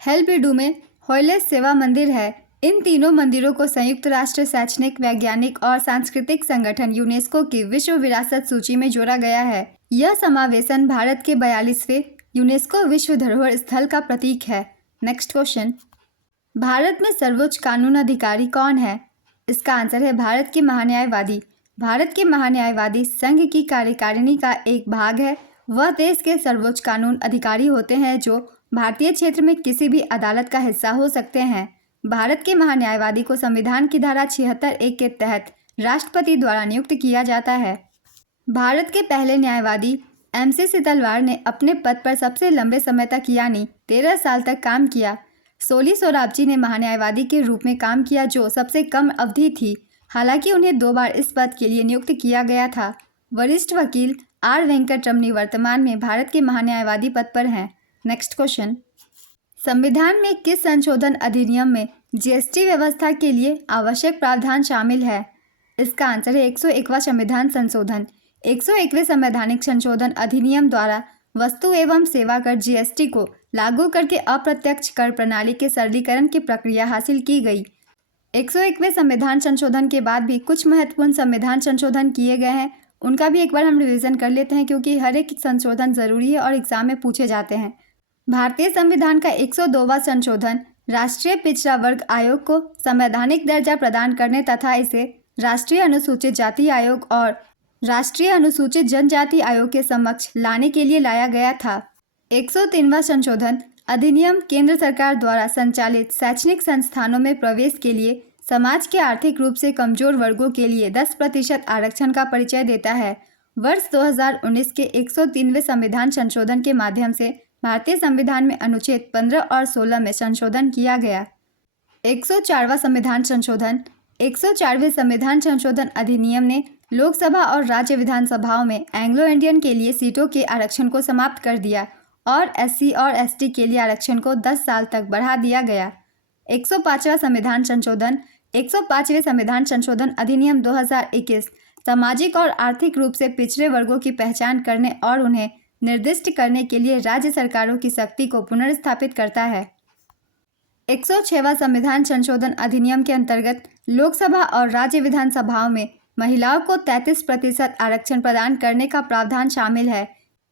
हेलबिडु में होयले सेवा मंदिर है। इन तीनों मंदिरों को संयुक्त राष्ट्र शैक्षणिक, वैज्ञानिक और सांस्कृतिक संगठन यूनेस्को की विश्व विरासत सूची में जोड़ा गया है। यह समावेशन भारत के 42वें यूनेस्को विश्व धरोहर स्थल का प्रतीक है। नेक्स्ट क्वेश्चन, भारत में सर्वोच्च कानून अधिकारी कौन है? इसका आंसर है भारत के महान्यायवादी। भारत के महान्यायवादी संघ की कार्यकारिणी का एक भाग है। वह देश के सर्वोच्च कानून अधिकारी होते हैं जो भारतीय क्षेत्र में किसी भी अदालत का हिस्सा हो सकते हैं। भारत के महान्यायवादी को संविधान की धारा 76(1) के तहत राष्ट्रपति द्वारा नियुक्त किया जाता है। भारत के पहले न्यायवादी MC सितलवाड़ ने अपने पद पर सबसे लंबे समय तक यानी 13 साल तक काम किया। सोली सोराबजी ने महान्यायवादी के रूप में काम किया जो सबसे कम अवधि थी। हालांकि उन्हें 2 बार इस पद के लिए नियुक्त किया गया था। वरिष्ठ वकील R वेंकटरमणी वर्तमान में भारत के महान्यायवादी पद पर हैं। नेक्स्ट क्वेश्चन, संविधान में किस संशोधन अधिनियम में GST व्यवस्था के लिए आवश्यक प्रावधान शामिल है? इसका आंसर है 101वां संविधान संशोधन। 101वें संवैधानिक संशोधन अधिनियम द्वारा वस्तु एवं सेवा कर GST को लागू करके अप्रत्यक्ष कर प्रणाली के सरलीकरण की प्रक्रिया हासिल की गई। 101वें संविधान संशोधन के बाद भी कुछ महत्वपूर्ण संविधान संशोधन किए गए हैं। उनका भी एक बार हम रिवीजन कर लेते हैं क्योंकि हर एक संशोधन ज़रूरी है और एग्जाम में पूछे जाते हैं। भारतीय संविधान का 102वां संशोधन राष्ट्रीय पिछड़ा वर्ग आयोग को संवैधानिक दर्जा प्रदान करने तथा इसे राष्ट्रीय अनुसूचित जाति आयोग और राष्ट्रीय अनुसूचित जनजाति आयोग के समक्ष लाने के लिए लाया गया था। 103वां संशोधन अधिनियम केंद्र सरकार द्वारा संचालित शैक्षणिक संस्थानों में प्रवेश के लिए समाज के आर्थिक रूप से कमजोर वर्गों के लिए 10% आरक्षण का परिचय देता है। वर्ष 2019 के 103वें संविधान संशोधन के माध्यम से भारतीय संविधान में अनुच्छेद 15 और 16 में संशोधन किया गया। 104वां संविधान संशोधन 104वें संविधान संशोधन अधिनियम ने लोकसभा और राज्य विधानसभाओं में एंग्लो इंडियन के लिए सीटों के आरक्षण को समाप्त कर दिया और SC और ST के लिए आरक्षण को 10 साल तक बढ़ा दिया गया। 105वां संविधान संशोधन 105वें संविधान संशोधन अधिनियम 2021 सामाजिक और आर्थिक रूप से पिछड़े वर्गों की पहचान करने और उन्हें निर्दिष्ट करने के लिए राज्य सरकारों की शक्ति को पुनर्स्थापित करता है। 106वां संविधान संशोधन अधिनियम के अंतर्गत लोकसभा और राज्य विधानसभाओं में महिलाओं को 33% आरक्षण प्रदान करने का प्रावधान शामिल है।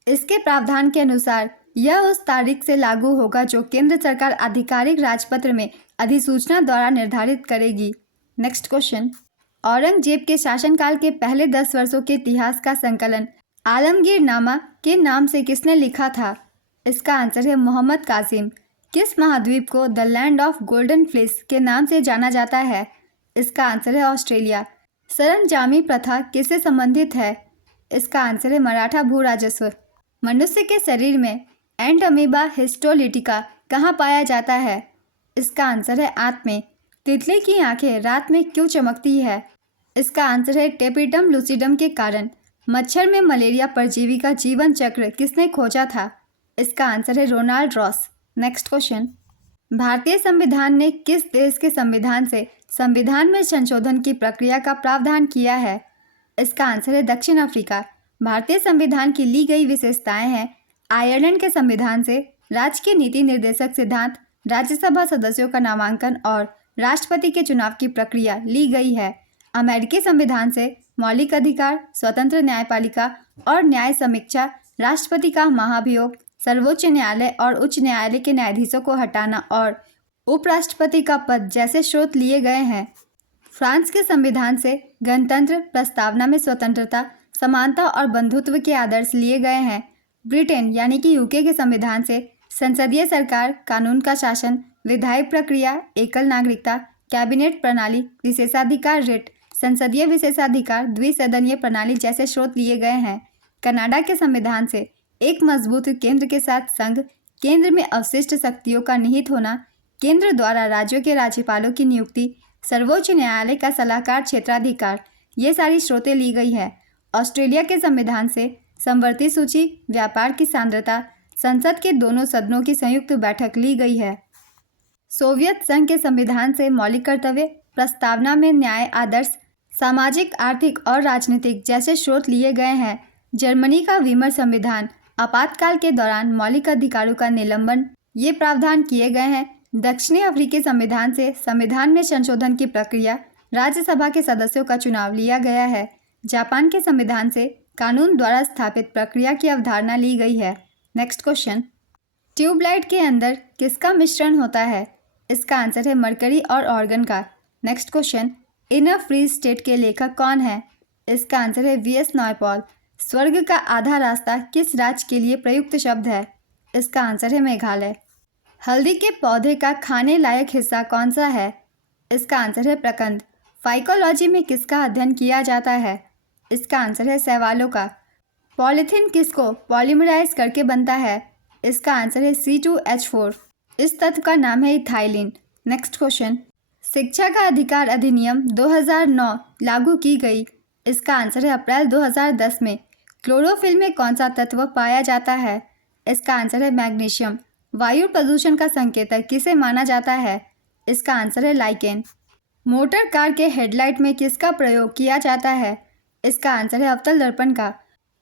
इसके प्रावधान के अनुसार यह उस तारीख से लागू होगा जो केंद्र सरकार आधिकारिक राजपत्र में अधिसूचना द्वारा निर्धारित करेगी। नेक्स्ट क्वेश्चन, औरंगजेब के शासनकाल के पहले 10 वर्षों के इतिहास का संकलन आलमगीरनामा के नाम से किसने लिखा था? इसका आंसर है मोहम्मद कासिम। किस महाद्वीप को the land of golden fleece के नाम से जाना जाता है? इसका आंसर है ऑस्ट्रेलिया। सरंजामी प्रथा किससे संबंधित है? इसका आंसर है मराठा भू राजस्व। मनुष्य के शरीर में एंडअमीबा हिस्टोलिटिका कहाँ पाया जाता है? इसका आंसर है आंत में। तितली की आंखें रात में क्यों चमकती है? इसका आंसर है टेपिडम लूसिडम के कारण। मच्छर में मलेरिया परजीवी का जीवन चक्र किसने खोजा था? इसका आंसर है रोनाल्ड रॉस। नेक्स्ट क्वेश्चन, भारतीय संविधान ने किस देश के संविधान से संविधान में संशोधन की प्रक्रिया का प्रावधान किया है? इसका आंसर है दक्षिण अफ्रीका। भारतीय संविधान की ली गई विशेषताएं हैं आयरलैंड के संविधान से राज्य के नीति निर्देशक सिद्धांत, राज्यसभा सदस्यों का नामांकन और राष्ट्रपति के चुनाव की प्रक्रिया ली गई है। अमेरिकी संविधान से मौलिक अधिकार, स्वतंत्र न्यायपालिका और न्याय समीक्षा, राष्ट्रपति का महाभियोग, सर्वोच्च न्यायालय और उच्च न्यायालय के न्यायाधीशों को हटाना और उपराष्ट्रपति का पद जैसे स्रोत लिए गए हैं। फ्रांस के संविधान से गणतंत्र, प्रस्तावना में स्वतंत्रता, समानता और बंधुत्व के आदर्श लिए गए हैं। ब्रिटेन यानी कि UK के संविधान से संसदीय सरकार, कानून का शासन, विधायी प्रक्रिया, एकल नागरिकता, कैबिनेट प्रणाली, विशेषाधिकार रिट, संसदीय विशेषाधिकार, द्विसदनीय प्रणाली जैसे स्रोत लिए गए हैं। कनाडा के संविधान से एक मजबूत केंद्र के साथ संघ, केंद्र में अवशिष्ट शक्तियों का निहित होना, केंद्र द्वारा राज्यों के राज्यपालों की नियुक्ति, सर्वोच्च न्यायालय का सलाहकार क्षेत्राधिकार, ये सारी स्रोतें ली गई है। ऑस्ट्रेलिया के संविधान से समवर्ती सूची, व्यापार की सांद्रता, संसद के दोनों सदनों की संयुक्त बैठक ली गई है। सोवियत संघ के संविधान से मौलिक कर्तव्य, प्रस्तावना में न्याय आदर्श, सामाजिक, आर्थिक और राजनीतिक जैसे स्रोत लिए गए हैं। जर्मनी का वीमर संविधान आपातकाल के दौरान मौलिक अधिकारों का निलंबन, ये प्रावधान किए गए हैं। दक्षिणी अफ्रीकी संविधान से संविधान में संशोधन की प्रक्रिया राज्यसभा के सदस्यों का चुनाव लिया गया है। जापान के संविधान से कानून द्वारा स्थापित प्रक्रिया की अवधारणा ली गई है। नेक्स्ट क्वेश्चन, ट्यूबलाइट के अंदर किसका मिश्रण होता है? इसका आंसर है मरकरी और ऑर्गन का। Next question, in a free state के लेखक कौन है? इसका आंसर है वी.एस. नायपॉल। स्वर्ग का आधा रास्ता किस राज्य के लिए प्रयुक्त शब्द है? इसका आंसर है मेघालय। हल्दी के पौधे का खाने लायक हिस्सा कौन सा है? इसका आंसर है प्रकंद। फाइकोलॉजी में किसका अध्ययन किया जाता है? इसका आंसर है शैवालों का। पॉलीथीन किसको पॉलीमराइज करके बनता है? इसका आंसर है C2H4। इस तत्व का नाम है इथाइलिन। नेक्स्ट क्वेश्चन, शिक्षा का अधिकार अधिनियम 2009 लागू की गई। इसका आंसर है अप्रैल 2010 में। क्लोरोफिल में कौन सा तत्व पाया जाता है? इसका आंसर है मैग्नीशियम। वायु प्रदूषण का संकेतक किसे माना जाता है? इसका आंसर है लाइकेन। मोटर कार के हेडलाइट में किसका प्रयोग किया जाता है? इसका आंसर है अवतल दर्पण का।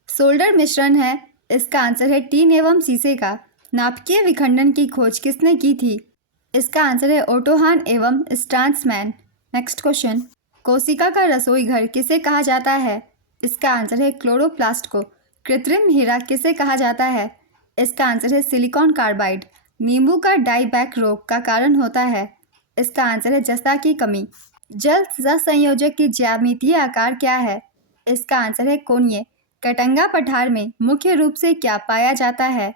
सोल्डर मिश्रण है। इसका आंसर है टीन एवं शीशे का। नाभिकीय विखंडन की खोज किसने की थी? इसका आंसर है ओटोहान एवं स्ट्रांसमैन। नेक्स्ट क्वेश्चन, कोशिका का रसोई घर किसे कहा जाता है? इसका आंसर है क्लोरोप्लास्ट को। कृत्रिम हीरा किसे कहा जाता है? इसका आंसर है सिलिकॉन कार्बाइड। नींबू का डाईबैक रोग का कारण होता है। इसका आंसर है जस्ता की कमी। जल सहसंयोजक की ज्यामितीय आकार क्या है? इसका आंसर है कोणीय। कटंगा पठार में मुख्य रूप से क्या पाया जाता है?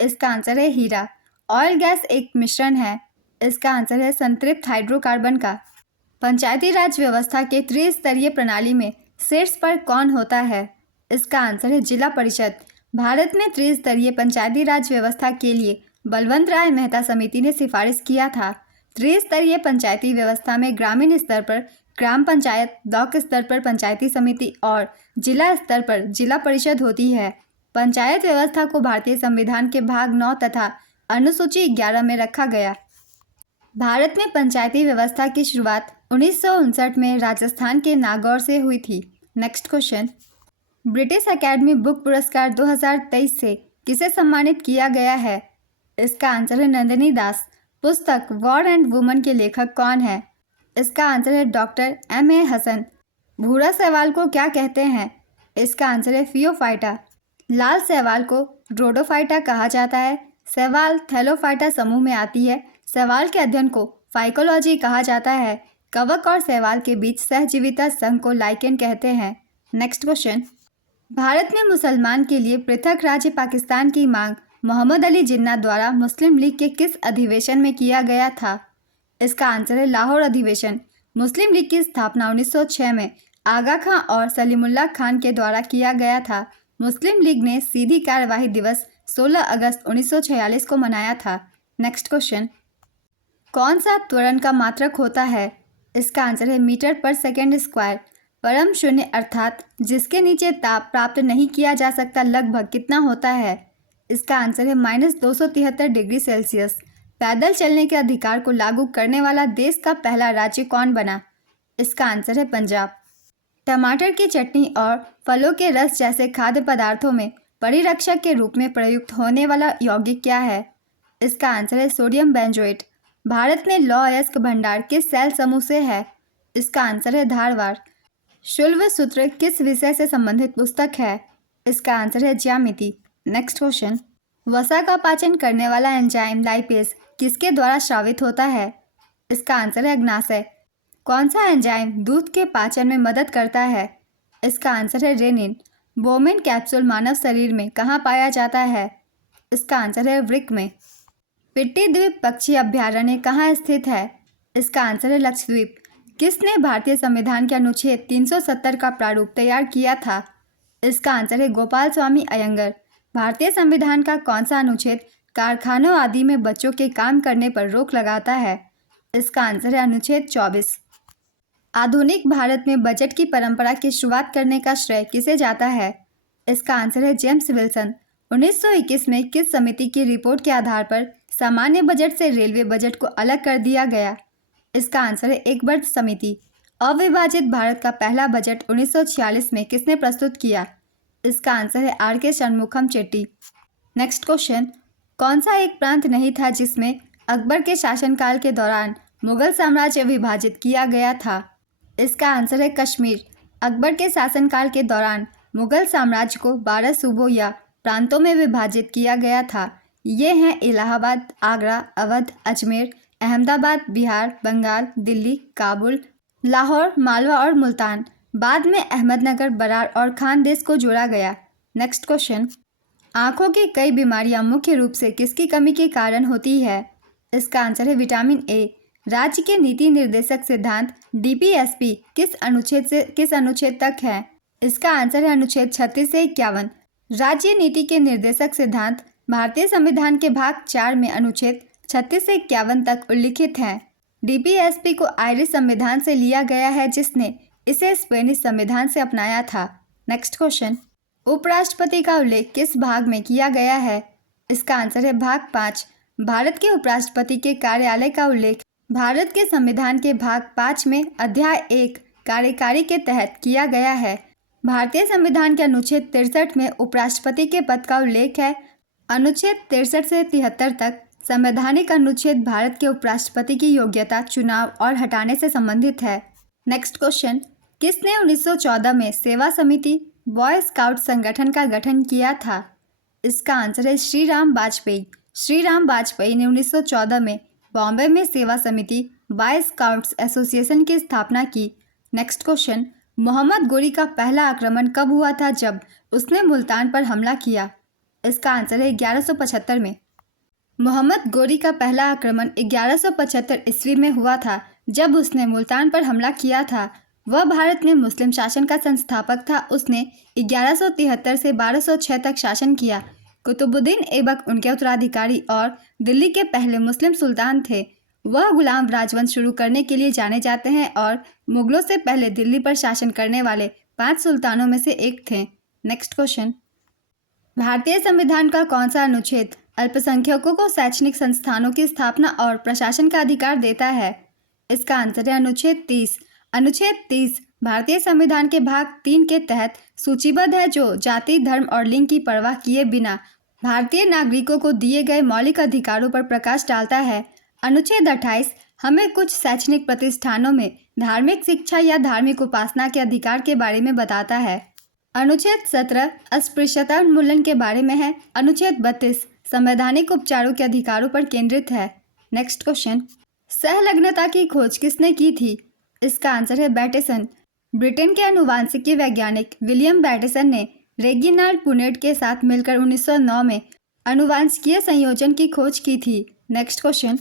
इसका आंसर है हीरा। ऑयल गैस एक मिश्रण है। इसका आंसर है संतृप्त हाइड्रोकार्बन का। पंचायती राज व्यवस्था के त्रिस्तरीय प्रणाली में शीर्ष पर कौन होता है? इसका आंसर है जिला परिषद। भारत में त्रिस्तरीय पंचायती राज व्यवस्था के लिए बलवंत राय मेहता समिति ने सिफारिश किया था। त्रिस्तरीय पंचायती व्यवस्था में ग्रामीण स्तर पर ग्राम पंचायत, ब्लॉक स्तर पर पंचायती समिति और जिला स्तर पर जिला परिषद होती है। पंचायत व्यवस्था को भारतीय संविधान के भाग 9 तथा अनुसूची 11 में रखा गया। भारत में पंचायती व्यवस्था की शुरुआत 1959 में राजस्थान के नागौर से हुई थी। Next question, British academy book पुरस्कार 2023 से किसे सम्मानित किया गया है? इसका आंसर है नंदिनी दास। पुस्तक वॉर एंड वुमन के लेखक कौन है? इसका आंसर है डॉक्टर M.A. हसन। भूरा शैवाल को क्या कहते हैं? इसका आंसर है फियोफाइटा। लाल शैवाल को ड्रोडोफाइटा कहा जाता है। शैवाल थैलोफाइटा समूह में आती है। शैवाल के अध्ययन को फाइकोलॉजी कहा जाता है। कवक और शैवाल के बीच सहजीविता संघ को लाइकेन कहते हैं। नेक्स्ट क्वेश्चन, भारत में मुसलमान के लिए पृथक राज्य पाकिस्तान की मांग मोहम्मद अली जिन्ना द्वारा मुस्लिम लीग के किस अधिवेशन में किया गया था? इसका आंसर है लाहौर अधिवेशन। मुस्लिम लीग की स्थापना 1906 में आगा खां और सलीमुल्लाह खान के द्वारा किया गया था। मुस्लिम लीग ने सीधी कार्यवाही दिवस 16 अगस्त 1946 को मनाया था। नेक्स्ट क्वेश्चन, कौन सा त्वरण का मात्रक होता है? इसका आंसर है मीटर पर सेकेंड स्क्वायर। परम शून्य अर्थात जिसके नीचे ताप प्राप्त नहीं किया जा सकता लगभग कितना होता है? इसका आंसर है -273 डिग्री सेल्सियस। पैदल चलने के अधिकार को लागू करने वाला देश का पहला राज्य कौन बना? इसका आंसर है पंजाब। टमाटर की चटनी और फलों के रस जैसे खाद्य पदार्थों में परिरक्षक के रूप में प्रयुक्त होने वाला यौगिक क्या है? इसका आंसर है सोडियम बेंजोएट। भारत में लौह अयस्क भंडार किस सेल समूह से है? इसका आंसर है धारवाड़। शुल्ब सूत्र किस विषय से संबंधित पुस्तक है? इसका आंसर है ज्यामिति। नेक्स्ट क्वेश्चन, वसा का पाचन करने वाला एंजाइम लाइपेज किसके द्वारा स्रावित होता है? इसका आंसर है अग्नाशय। कौन सा एंजाइम दूध के पाचन में मदद करता है? इसका आंसर है रेनिन। बोमेन कैप्सूल मानव शरीर में कहाँ पाया जाता है? इसका आंसर है वृक्क में। पिट्टी द्वीप पक्षी अभ्यारण्य कहाँ स्थित है? इसका आंसर है लक्षद्वीप। किसने भारतीय संविधान के अनुच्छेद 370 का प्रारूप तैयार किया था? इसका आंसर है गोपाल स्वामी अयंगर। भारतीय संविधान का कौन सा अनुच्छेद कारखानों आदि में बच्चों के काम करने पर रोक लगाता है? इसका आंसर है अनुच्छेद 24। आधुनिक भारत में बजट की परंपरा की शुरुआत करने का श्रेय किसे जाता है? इसका आंसर है जेम्स विल्सन। 1921 में किस समिति की रिपोर्ट के आधार पर सामान्य बजट से रेलवे बजट को अलग कर दिया गया? इसका आंसर है एकबर्ट समिति। अविभाजित भारत का पहला बजट 1946 में किसने प्रस्तुत किया? इसका आंसर है R.K. Shanmukham Chetty. Next question, कौन सा एक प्रांत नहीं था जिसमें अकबर के शासनकाल के दौरान मुगल साम्राज्य विभाजित किया गया था? इसका आंसर है कश्मीर। अकबर के शासनकाल के दौरान मुगल साम्राज्य को 12 सूबों या प्रांतों में विभाजित किया गया था। ये हैं इलाहाबाद, आगरा, अवध, अजमेर, अहमदाबाद, बिहार, बंगाल, दिल्ली, काबुल, लाहौर, मालवा और मुल्तान। बाद में अहमदनगर, बरार और खानदेश को जोड़ा गया। नेक्स्ट क्वेश्चन, आँखों की कई बीमारियां मुख्य रूप से किसकी कमी के कारण होती है? इसका आंसर है विटामिन ए। राज्य के नीति निर्देशक सिद्धांत डीपीएसपी किस अनुच्छेद तक है? इसका आंसर है अनुच्छेद 36 से 51। राज्य नीति के निर्देशक सिद्धांत भारतीय संविधान के भाग 4 में अनुच्छेद 36 से 51 तक उल्लिखित हैं। डीपीएसपी को आयरिश संविधान से लिया गया है, जिसने इसे स्पेनिश संविधान से अपनाया था। नेक्स्ट क्वेश्चन, उपराष्ट्रपति का उल्लेख किस भाग में किया गया है? इसका आंसर है भाग 5। भारत के उपराष्ट्रपति के कार्यालय का उल्लेख भारत के संविधान के भाग 5 में अध्याय 1 कार्यकारी के तहत किया गया है। भारतीय संविधान के अनुच्छेद 63 में उपराष्ट्रपति के पद का उल्लेख है। अनुच्छेद 63 से 73 तक संवैधानिक अनुच्छेद भारत के उपराष्ट्रपति की योग्यता, चुनाव और हटाने से संबंधित है। नेक्स्ट क्वेश्चन, किसने 1914 में सेवा समिति बॉय स्काउट संगठन का गठन किया था? इसका आंसर है श्री राम वाजपेयी। श्री राम वाजपेयी ने 1914 में बॉम्बे में सेवा समिति बॉय स्काउट्स एसोसिएशन की स्थापना की। नेक्स्ट क्वेश्चन, मोहम्मद गोरी का पहला आक्रमण कब हुआ था जब उसने मुल्तान पर हमला किया? इसका आंसर है 1175 में। मोहम्मद गोरी का पहला आक्रमण 1175 ईस्वी में हुआ था, जब उसने मुल्तान पर हमला किया था। वह भारत में मुस्लिम शासन का संस्थापक था। उसने 1173 से 1206 तक शासन किया। कुतुबुद्दीन ऐबक उनके उत्तराधिकारी और दिल्ली के पहले मुस्लिम सुल्तान थे। वह गुलाम राजवंश शुरू करने के लिए जाने जाते हैं और मुगलों से पहले दिल्ली पर शासन करने वाले 5 सुल्तानों में से एक थे। नेक्स्ट क्वेश्चन, भारतीय संविधान का कौन सा अनुच्छेद अल्पसंख्यकों को शैक्षणिक संस्थानों की स्थापना और प्रशासन का अधिकार देता है? इसका आंसर है अनुच्छेद 30। अनुच्छेद 30 भारतीय संविधान के भाग 3 के तहत सूचीबद्ध है, जो जाति, धर्म और लिंग की परवाह किए बिना भारतीय नागरिकों को दिए गए मौलिक अधिकारों पर प्रकाश डालता है। अनुच्छेद 28 हमें कुछ शैक्षणिक प्रतिष्ठानों में धार्मिक शिक्षा या धार्मिक उपासना के अधिकार के बारे में बताता है। अनुच्छेद 17 अस्पृश्यता उन्मूलन के बारे में है। अनुच्छेद 32 संवैधानिक उपचारों के अधिकारों पर केंद्रित है। नेक्स्ट क्वेश्चन, सहलग्नता की खोज किसने की थी? इसका आंसर है बैटेसन। ब्रिटेन के अनुवांशिकी वैज्ञानिक विलियम बैटेसन ने रेगिनाल्ड पुनेट के साथ मिलकर 1909 में अनुवांशिकीय संयोजन की खोज की थी। नेक्स्ट क्वेश्चन,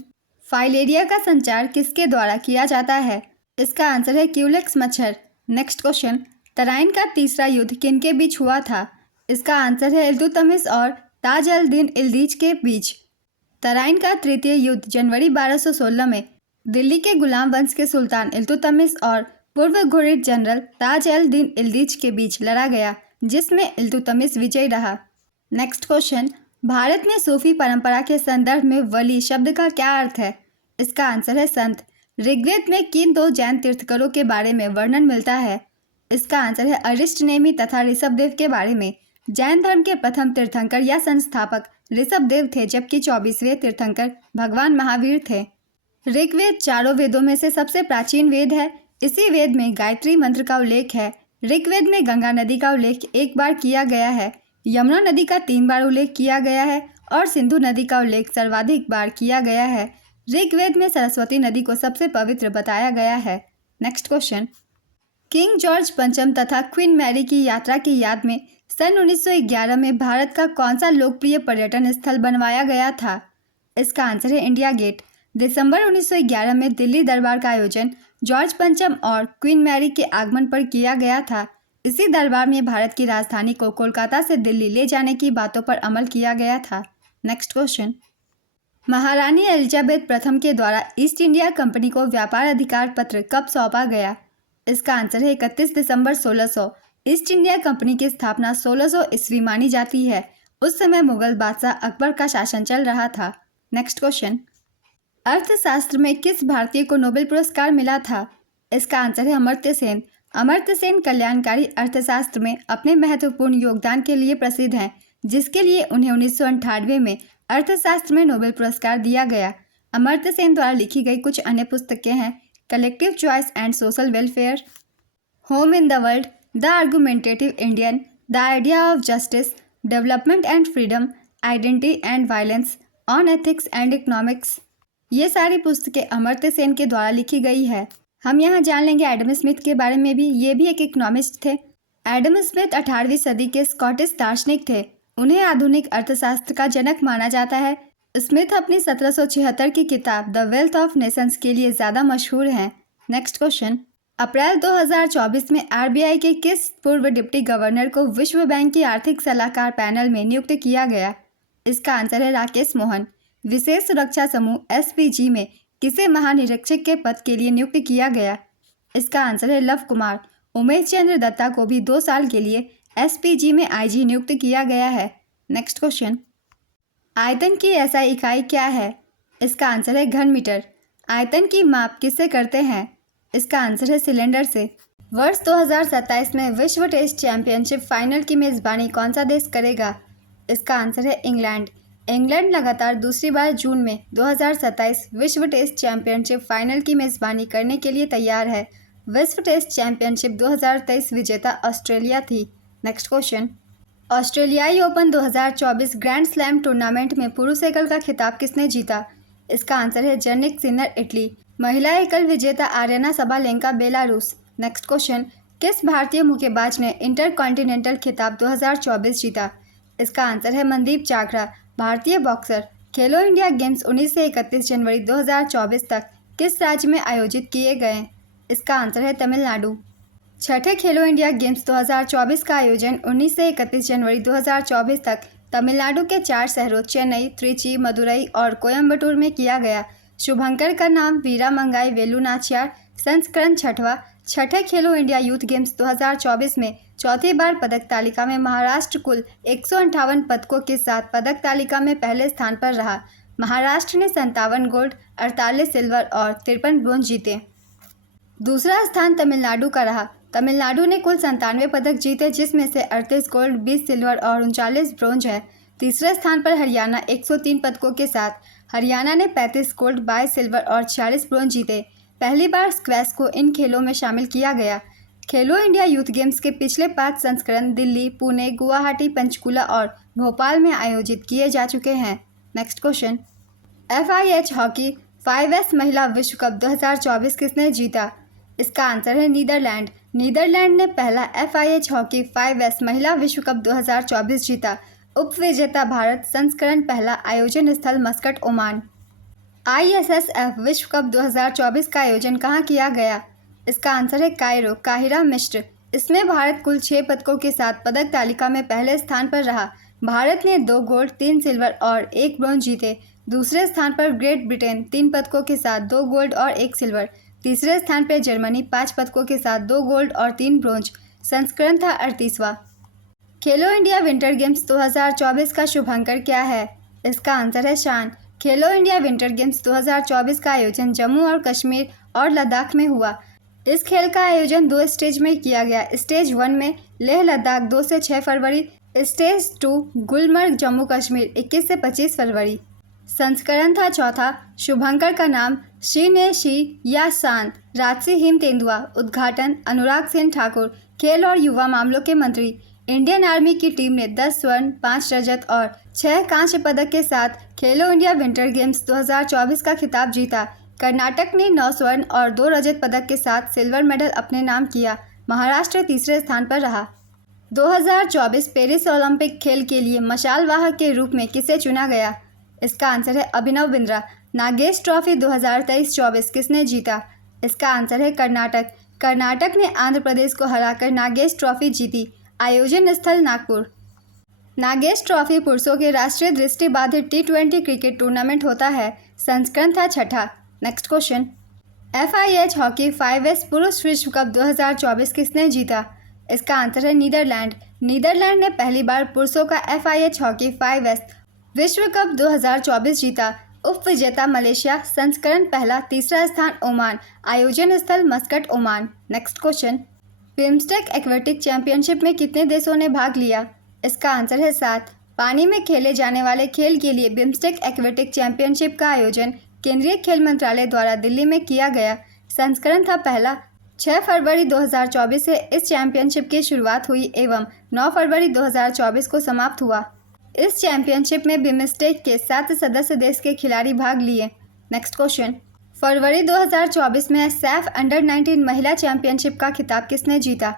फाइलेरिया का संचार किसके द्वारा किया जाता है? इसका आंसर है क्यूलेक्स मच्छर। नेक्स्ट क्वेश्चन, तराइन का तीसरा युद्ध किनके बीच हुआ था? इसका आंसर है इल्तुतमिश और ताज अल दीन इल्दिज के बीच। तराइन का तृतीय युद्ध जनवरी 1216 में दिल्ली के गुलाम वंश के सुल्तान इल्तुतमिश और पूर्व घुरिद जनरल ताज अल दीन इल्दिज के बीच लड़ा गया, जिसमें इल्तुतमिश विजयी रहा। नेक्स्ट क्वेश्चन, भारत में सूफी परंपरा के संदर्भ में वली शब्द का क्या अर्थ है? इसका आंसर है संत। ऋग्वेद में किन 2 जैन तीर्थंकरों के बारे में वर्णन मिलता है? इसका आंसर है अरिष्टनेमि तथा ऋषभदेव के बारे में। जैन धर्म के प्रथम तीर्थंकर या संस्थापक ऋषभदेव थे, जबकि 24वें तीर्थंकर भगवान महावीर थे। ऋग्वेद चारों वेदों में से सबसे प्राचीन वेद है। इसी वेद में गायत्री मंत्र का उल्लेख है। ऋग्वेद में गंगा नदी का उल्लेख 1 बार किया गया है, यमुना नदी का 3 बार उल्लेख किया गया है और सिंधु नदी का उल्लेख सर्वाधिक बार किया गया है। ऋग्वेद में सरस्वती नदी को सबसे पवित्र बताया गया है। नेक्स्ट क्वेश्चन, किंग जॉर्ज पंचम तथा क्वीन मैरी की यात्रा की याद में सन 1911 में भारत का कौन सा लोकप्रिय पर्यटन स्थल बनवाया गया था? इसका आंसर है इंडिया गेट। दिसंबर 1911 में दिल्ली दरबार का आयोजन जॉर्ज पंचम और क्वीन मैरी के आगमन पर किया गया था। इसी दरबार में भारत की राजधानी को कोलकाता से दिल्ली ले जाने की बातों पर अमल किया गया था। नेक्स्ट क्वेश्चन, महारानी एलिजाबेथ प्रथम के द्वारा ईस्ट इंडिया कंपनी को व्यापार अधिकार पत्र कब सौंपा गया? इसका आंसर है 31 दिसंबर 1600। ईस्ट इंडिया कंपनी की स्थापना 1600 ईस्वी मानी जाती है। उस समय मुगल बादशाह अकबर का शासन चल रहा था। नेक्स्ट क्वेश्चन, अर्थशास्त्र में किस भारतीय को नोबेल पुरस्कार मिला था? इसका आंसर है अमर्त्य सेन। अमर्त्य सेन कल्याणकारी अर्थशास्त्र में अपने महत्वपूर्ण योगदान के लिए प्रसिद्ध हैं, जिसके लिए उन्हें 1998 में अर्थशास्त्र में नोबेल पुरस्कार दिया गया। अमर्त्य सेन द्वारा लिखी गई कुछ अन्य पुस्तकें हैं collective choice and social welfare, home in the world, the argumentative Indian, the idea of justice, development and freedom, identity and violence, on ethics and economics. ये सारी पुस्तकें अमर्त्य सेन के द्वारा लिखी गई है। हम यहाँ जान लेंगे एडम स्मिथ के बारे में भी। ये भी एक इकोनॉमिस्ट थे। एडम स्मिथ 18वीं सदी के स्कॉटिश दार्शनिक थे। उन्हें आधुनिक अर्थशास्त्र का जनक माना जाता है। स्मिथ अपनी 1776 की किताब द वेल्थ ऑफ नेशंस के लिए ज़्यादा मशहूर हैं। नेक्स्ट क्वेश्चन, अप्रैल 2024 में आरबीआई के किस पूर्व डिप्टी गवर्नर को विश्व बैंक की आर्थिक सलाहकार पैनल में नियुक्त किया गया? इसका आंसर है राकेश मोहन। विशेष सुरक्षा समूह एसपीजी में किसे महानिरीक्षक के पद के लिए नियुक्त किया गया? इसका आंसर है लव कुमार। उमेश चंद्र दत्ता को भी 2 साल के लिए एसपीजी में आईजी नियुक्त किया गया है। नेक्स्ट क्वेश्चन, आयतन की एसआई इकाई क्या है? इसका आंसर है घन मीटर। आयतन की माप किससे करते हैं? इसका आंसर है सिलेंडर से। वर्ष 2027 में विश्व टेस्ट चैंपियनशिप फाइनल की मेज़बानी कौन सा देश करेगा? इसका आंसर है इंग्लैंड। इंग्लैंड लगातार दूसरी बार जून में 2027 विश्व टेस्ट चैंपियनशिप फाइनल की मेज़बानी करने के लिए तैयार है। विश्व टेस्ट चैंपियनशिप 2023 विजेता ऑस्ट्रेलिया थी। नेक्स्ट क्वेश्चन, ऑस्ट्रेलियाई ओपन 2024 ग्रैंड स्लैम टूर्नामेंट में पुरुष एकल का खिताब किसने जीता? इसका आंसर है जनिक सिनर इटली। महिला एकल विजेता Aryana Sabalenka Belarus. Next question, किस भारतीय मुक्केबाज ने इंटरकॉन्टिनेंटल खिताब 2024 जीता? इसका आंसर है मनदीप जाखड़ा। भारतीय बॉक्सर। खेलो इंडिया गेम्स 19 से 31 जनवरी 2024 तक किस राज्य में आयोजित किए गए? इसका आंसर है तमिलनाडु। छठे खेलो इंडिया गेम्स 2024 का आयोजन 19 से 31 जनवरी 2024 तक तमिलनाडु के 4 शहरों चेन्नई, त्रिची, मदुरई और कोयम्बटूर में किया गया। शुभंकर का नाम वीरा मंगाई वेलु नाचियार। संस्करण छठवां। छठे खेलो इंडिया यूथ गेम्स 2024 में चौथी बार पदक तालिका में महाराष्ट्र कुल 158 पदकों के साथ पदक तालिका में पहले स्थान पर रहा। महाराष्ट्र ने 57 गोल्ड, 48 सिल्वर और 53 ब्रोंज जीते। दूसरा स्थान तमिलनाडु का रहा। तमिलनाडु ने कुल 97 पदक जीते, जिसमें से 38 गोल्ड, 20 सिल्वर और 39 ब्रोंज है। तीसरे स्थान पर हरियाणा 103 पदकों के साथ। हरियाणा ने 35 गोल्ड, 22 सिल्वर और 46 ब्रोंज जीते। पहली बार स्क्वैश को इन खेलों में शामिल किया गया। खेलो इंडिया यूथ गेम्स के पिछले 5 संस्करण दिल्ली, पुणे, गुवाहाटी, पंचकुला और भोपाल में आयोजित किए जा चुके हैं। Next question, FIH hockey 5S महिला विश्व कप 2024 किसने जीता? इसका आंसर है नीदरलैंड। नीदरलैंड ने पहला FIH हॉकी 5S महिला विश्व कप 2024 जीता। उपविजेता भारत। संस्करण पहला। आयोजन स्थल मस्कट, ओमान। ISSF विश्व कप 2024 का आयोजन कहाँ किया गया? इसका आंसर है कायरो, काहिरा, मिस्र। इसमें भारत कुल 6 पदकों के साथ पदक तालिका में पहले स्थान पर रहा। भारत ने 2 गोल्ड, 3 सिल्वर और 1 ब्रोंज जीते। दूसरे स्थान पर ग्रेट ब्रिटेन 3 पदकों के साथ 2 गोल्ड और 1 सिल्वर। तीसरे स्थान पर जर्मनी 5 पदकों के साथ 2 गोल्ड और 3 ब्रोंज। संस्करण था 38वां। खेलो इंडिया विंटर गेम्स 2024 का शुभांकर क्या है? इसका आंसर है शान। खेलो इंडिया विंटर गेम्स 2024 का आयोजन जम्मू और कश्मीर और लद्दाख में हुआ। इस खेल का आयोजन 2 स्टेज में किया गया। स्टेज 1 में लेह लद्दाख 2 से 6 फरवरी, स्टेज 2 गुलमर्ग जम्मू कश्मीर 21 से 25 फरवरी। संस्करण था चौथा। शुभंकर का नाम श्रीनेशी या शान। राजसी हिम तेंदुआ। उद्घाटन अनुराग सिंह ठाकुर। खेल और युवा मामलों के मंत्री। इंडियन आर्मी की टीम ने 10 स्वर्ण, 5 रजत और 6 कांस्य पदक के साथ खेलो इंडिया विंटर गेम्स 2024 का खिताब जीता। कर्नाटक ने 9 स्वर्ण और 2 रजत पदक के साथ सिल्वर मेडल अपने नाम किया। महाराष्ट्र तीसरे स्थान पर रहा। 2024 पेरिस ओलंपिक खेल के लिए मशाल वाहक के रूप में किसे चुना गया? इसका आंसर है अभिनव बिंद्रा। नागेश ट्रॉफी 2023-24 किसने जीता? इसका आंसर है कर्नाटक। कर्नाटक ने आंध्र प्रदेश को हराकर नागेश ट्रॉफी जीती। आयोजन स्थल नागपुर। नागेश ट्रॉफी पुरुषों के राष्ट्रीय दृष्टिबाधित T20 क्रिकेट टूर्नामेंट होता है। संस्करण था छठा। Next question, FIH hockey 5S पुरुष विश्व कप 2024 किसने जीता? इसका आंसर है नीदरलैंड। नीदरलैंड ने पहली बार पुरुषों का FIH हॉकी 5S विश्व कप 2024 जीता। उपविजेता मलेशिया। संस्करण पहला। तीसरा स्थान ओमान। आयोजन स्थल Muscat, Oman. Next question, BIMSTEC aquatic championship में कितने देशों ने भाग लिया? इसका आंसर है 7। पानी में खेले जाने वाले खेल के लिए बिम्स्टेक एक्वेटिक चैंपियनशिप का आयोजन केंद्रीय खेल मंत्रालय द्वारा दिल्ली में किया गया संस्करण था पहला। 6 फरवरी 2024 से इस चैंपियनशिप की शुरुआत हुई एवं 9 फरवरी 2024 को समाप्त हुआ। इस चैंपियनशिप में बिमस्टेक के 7 सदस्य देश के खिलाड़ी भाग लिए। नेक्स्ट क्वेश्चन, फरवरी 2024 में सैफ अंडर 19 महिला चैंपियनशिप का खिताब किसने जीता?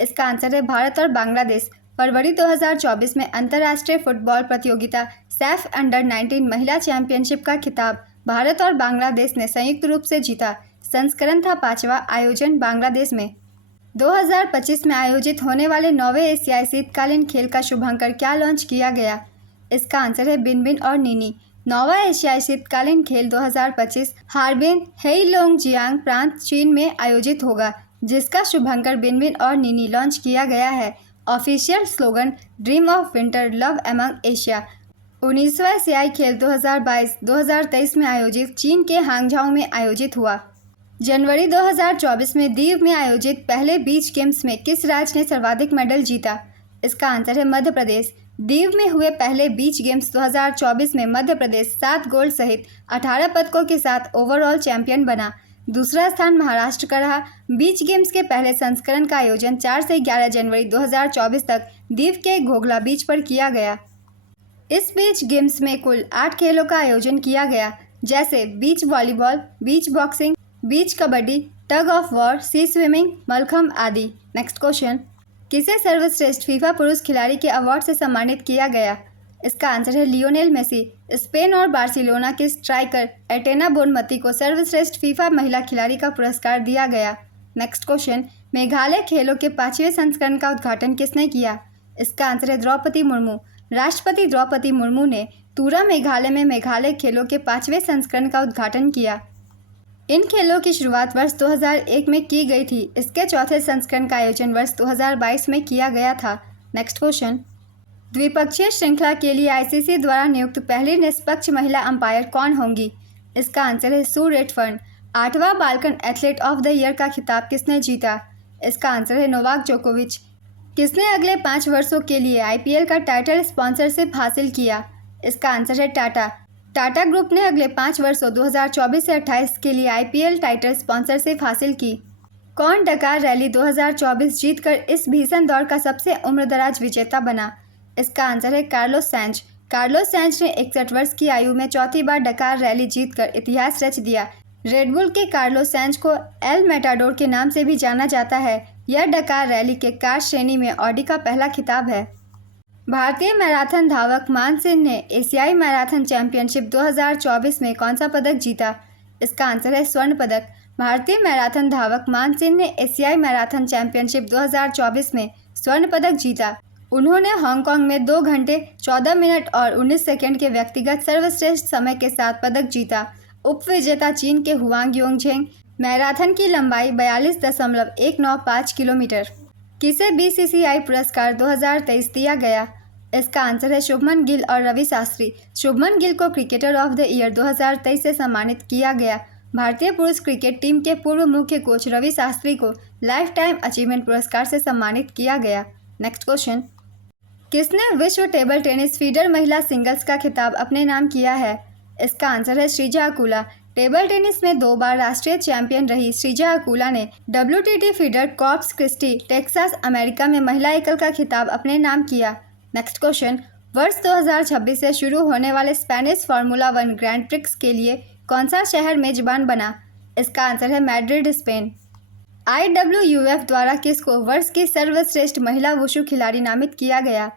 इसका आंसर है भारत और बांग्लादेश। फरवरी 2024 में अंतर्राष्ट्रीय फुटबॉल प्रतियोगिता सैफ अंडर 19 महिला चैंपियनशिप का खिताब भारत और बांग्लादेश ने संयुक्त रूप से जीता। संस्करण था 5वां, आयोजन बांग्लादेश में। 2025 में आयोजित होने वाले 9वें एशियाई शीतकालीन खेल का शुभांकर क्या लॉन्च किया गया? इसका आंसर है बिनबिन और नीनी। 9वां एशियाई शीतकालीन खेल 2025 हार्बिन हेइलोंगजियांग प्रांत चीन में आयोजित होगा, जिसका शुभांकर बिनबिन और नीनी लॉन्च किया गया है। Official slogan dream of winter love among Asia. 19वां एशियाई खेल 2022-2023 में आयोजित चीन के हांगझाओ में आयोजित हुआ। जनवरी 2024 में दीव में आयोजित पहले बीच गेम्स में किस राज्य ने सर्वाधिक मेडल जीता? इसका आंसर है मध्य प्रदेश। दीव में हुए पहले बीच गेम्स 2024 में मध्य प्रदेश 7 गोल्ड सहित 18 पदकों के साथ ओवरऑल चैंपियन बना। दूसरा स्थान महाराष्ट्र का रहा। बीच गेम्स के पहले संस्करण का आयोजन 4 से 11 जनवरी 2024 तक दीव के घोघला बीच पर किया गया। इस बीच गेम्स में कुल 8 खेलों का आयोजन किया गया, जैसे beach volleyball, beach boxing, beach kabaddi, tug of war, sea swimming, mallakhamb आदि। नेक्स्ट क्वेश्चन, किसे सर्वश्रेष्ठ फीफा पुरुष खिलाड़ी के अवार्ड से सम्मानित किया गया? इसका आंसर है लियोनेल मेसी। स्पेन और बार्सिलोना की स्ट्राइकर एटेना बोनमती को सर्वश्रेष्ठ फीफा महिला खिलाड़ी का पुरस्कार दिया गया। नेक्स्ट क्वेश्चन, मेघालय खेलों के 5वें संस्करण का उद्घाटन किसने किया? इसका आंसर है द्रौपदी मुर्मू। राष्ट्रपति द्रौपदी मुर्मू ने तूरा मेघालय में मेघालय खेलों के 5वें संस्करण का उद्घाटन किया। इन खेलों की शुरुआत वर्ष 2001 में की गई थी। इसके चौथे संस्करण का आयोजन वर्ष 2022 में किया गया था। नेक्स्ट क्वेश्चन, द्विपक्षीय श्रृंखला के लिए आईसीसी द्वारा नियुक्त पहली निष्पक्ष महिला अंपायर कौन होंगी? इसका आंसर है सू रेडफर्न। 8वां Balkan athlete of the year का खिताब किसने जीता? इसका आंसर है नोवाक जोकोविच। किसने अगले 5 वर्षों के लिए आईपीएल का टाइटल स्पॉन्सरशिप हासिल किया? इसका आंसर है टाटा। टाटा ग्रुप ने अगले 5 वर्षों 2024 से 28 के लिए आईपीएल टाइटल स्पॉन्सरशिप हासिल की। कौन डकार रैली 2024 जीतकर इस भीषण दौड़ का सबसे उम्रदराज विजेता बना? इसका आंसर है कार्लोस सैंच। कार्लोस सैंच ने 61 वर्ष की आयु में चौथी बार डकार रैली जीतकर इतिहास रच दिया। रेडबुल के कार्लोस सैंच को एल मेटाडोर के नाम से भी जाना जाता है। यह डकार रैली के कार श्रेणी में ऑडी का पहला खिताब है। भारतीय मैराथन धावक मान सिंह ने एशियाई मैराथन चैंपियनशिप 2024 में कौन सा पदक जीता? इसका आंसर है स्वर्ण पदक। भारतीय मैराथन धावक मान सिंह ने एशियाई मैराथन चैंपियनशिप 2024 में स्वर्ण पदक जीता। उन्होंने हांगकांग में 2 घंटे 14 मिनट और 19 सेकंड के व्यक्तिगत सर्वश्रेष्ठ समय के साथ पदक जीता। उप विजेता चीन के हुआंग योंगझेंग। मैराथन की लंबाई 42.195 किलोमीटर। किसे बीसीसीआई पुरस्कार 2023 दिया गया? इसका आंसर है शुभमन गिल और रवि शास्त्री। शुभमन गिल को क्रिकेटर ऑफ द ईयर 2023 से सम्मानित किया गया। भारतीय पुरुष क्रिकेट टीम के पूर्व मुख्य कोच रवि शास्त्री को लाइफ टाइम अचीवमेंट पुरस्कार से सम्मानित किया गया। नेक्स्ट क्वेश्चन, किसने विश्व टेबल टेनिस फीडर महिला सिंगल्स का खिताब अपने नाम किया है? इसका आंसर है श्रीजा अकुला। टेबल टेनिस में 2 बार राष्ट्रीय चैंपियन रही श्रीजा अकुला ने WTT feeder Corpus Christi Texas America में महिला एकल का खिताब अपने नाम किया। नेक्स्ट क्वेश्चन, वर्ष 2026 से शुरू होने वाले स्पेनिश फार्मूला 1 ग्रैंड प्रिक्स के लिए कौन सा शहर मेजबान बना? इसका आंसर है मैड्रिड, स्पेन। IWF द्वारा किसको वर्ष की सर्वश्रेष्ठ महिला वुशु खिलाड़ी नामित किया गया?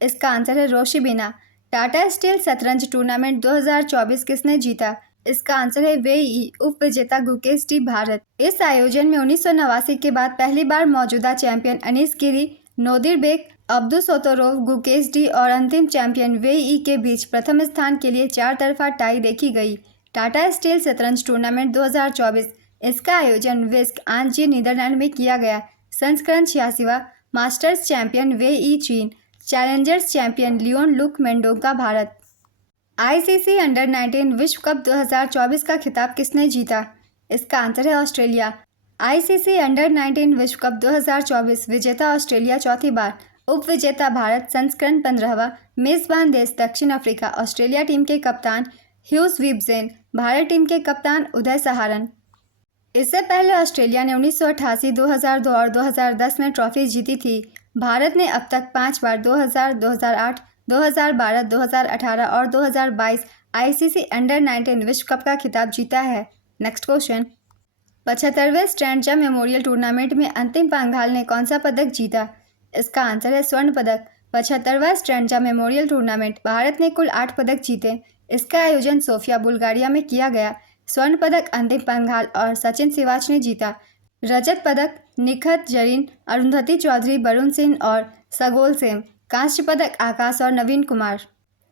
इसका आंसर है रोशी बिना। टाटा स्टील शतरंज टूर्नामेंट 2024 किसने जीता? इसका आंसर है वेई उप विजेता गुकेश डी भारत। इस आयोजन में 1989 के बाद पहली बार मौजूदा चैंपियन अनीस गिरी, नोदिरबेक, अब्दुसोतोरोव, गुकेश डी और अंतिम चैंपियन वेई के बीच प्रथम स्थान के लिए 4 तरफा टाई देखी गई। टाटा स्टील शतरंज टूर्नामेंट 2024 इसका आयोजन विस्क आंजी नीदरलैंड में किया गया। संस्करण 86वां। मास्टर्स चैंपियन वेई चीन। Challengers champion Leon Luke Mendonca Bharat. ICC under 19 विश्व कप 2024 का खिताब किसने जीता? इसका आंसर है ऑस्ट्रेलिया। आईसीसी अंडर 19 विश्व कप 2024 विजेता ऑस्ट्रेलिया चौथी बार। उप विजेता भारत। संस्करण 15वां। मेजबान देश दक्षिण अफ्रीका। ऑस्ट्रेलिया टीम के कप्तान ह्यूज विबजेन। भारत टीम के कप्तान उदय सहारन। इससे पहले ऑस्ट्रेलिया ने 1988, 2002 और 2010 में ट्रॉफी जीती थी। भारत ने अब तक 5 बार 2000, 2008, 2012, 2018 और 2022 आईसीसी अंडर-19 विश्व कप का खिताब जीता है। नेक्स्ट क्वेश्चन, 75वें स्ट्रैंडजा मेमोरियल टूर्नामेंट में अंतिम पंघाल ने कौन सा पदक जीता? इसका आंसर है स्वर्ण पदक। 75वां स्ट्रैंडजा मेमोरियल टूर्नामेंट, भारत ने कुल 8 पदक जीते। इसका आयोजन सोफिया, बुल्गारिया में किया गया। स्वर्ण पदक अंतिम पंघाल और सचिन सिवाच ने जीता। रजत पदक निखत जरीन, अरुंधति चौधरी, वरुण सिंह और सगोल सेम। कांस्य पदक आकाश और नवीन कुमार।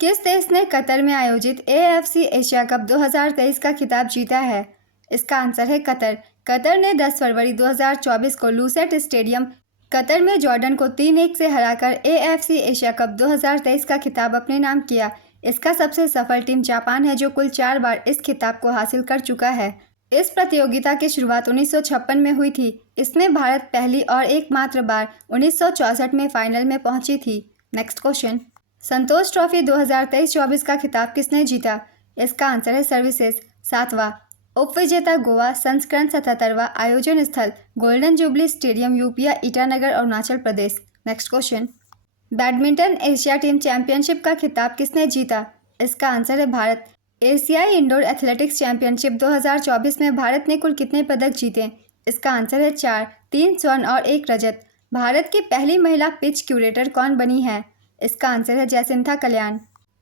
किस देश ने कतर में आयोजित एएफसी एशिया कप 2023 का खिताब जीता है? इसका आंसर है कतर। कतर ने 10 फरवरी 2024 को लूसेट स्टेडियम कतर में जॉर्डन को 3-1 से हराकर एएफसी एशिया कप 2023 का खिताब अपने नाम किया। इसका सबसे सफल टीम जापान है, जो कुल 4 बार इस खिताब को हासिल कर चुका है। इस प्रतियोगिता की शुरुआत 1956 में हुई थी। इसमें भारत पहली और एकमात्र बार 1964 में फाइनल में पहुंची थी। नेक्स्ट क्वेश्चन, संतोष ट्रॉफी 2023-24 का खिताब किसने जीता? इसका आंसर है सर्विसेज। 7वां उपविजेता गोवा। संस्करण 77वां। आयोजन स्थल golden jubilee stadium, Yupia, Itanagar, Arunachal Pradesh. Next question, badminton Asia team championship का खिताब किसने जीता? इसका आंसर है भारत। एशियाई इंडोर एथलेटिक्स चैंपियनशिप 2024 में भारत ने कुल कितने पदक जीते? इसका आंसर है 4, 3 स्वर्ण और 1 रजत। भारत की पहली महिला पिच क्यूरेटर कौन बनी है? इसका आंसर है जयसिंथा कल्याण।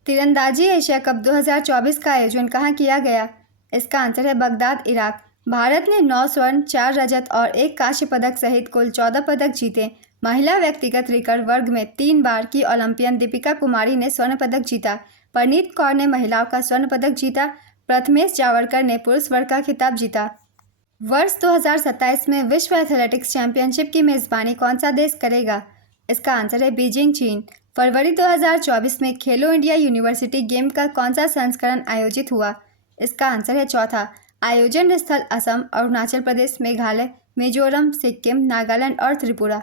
तीरंदाजी एशिया कप 2024 का आयोजन कहाँ किया गया? इसका आंसर है बगदाद, इराक। भारत ने 9 स्वर्ण, 4 रजत और 1 कांस्य पदक सहित कुल 14 पदक जीते। महिला व्यक्तिगत रिकर्व वर्ग में 3 बार की ओलंपियन दीपिका कुमारी ने स्वर्ण पदक जीता। परनीत कौर ने महिलाओं का स्वर्ण पदक जीता। प्रथमेश जावड़कर ने पुरुष वर्ग का खिताब जीता। वर्ष 2027 में विश्व एथलेटिक्स चैंपियनशिप की मेजबानी कौन सा देश करेगा? इसका आंसर है बीजिंग, चीन। फरवरी 2024 में खेलो इंडिया यूनिवर्सिटी गेम का कौन सा संस्करण आयोजित हुआ? इसका आंसर है चौथा। आयोजन स्थल असम, अरुणाचल प्रदेश, मेघालय, मिजोरम, सिक्किम, नागालैंड और त्रिपुरा।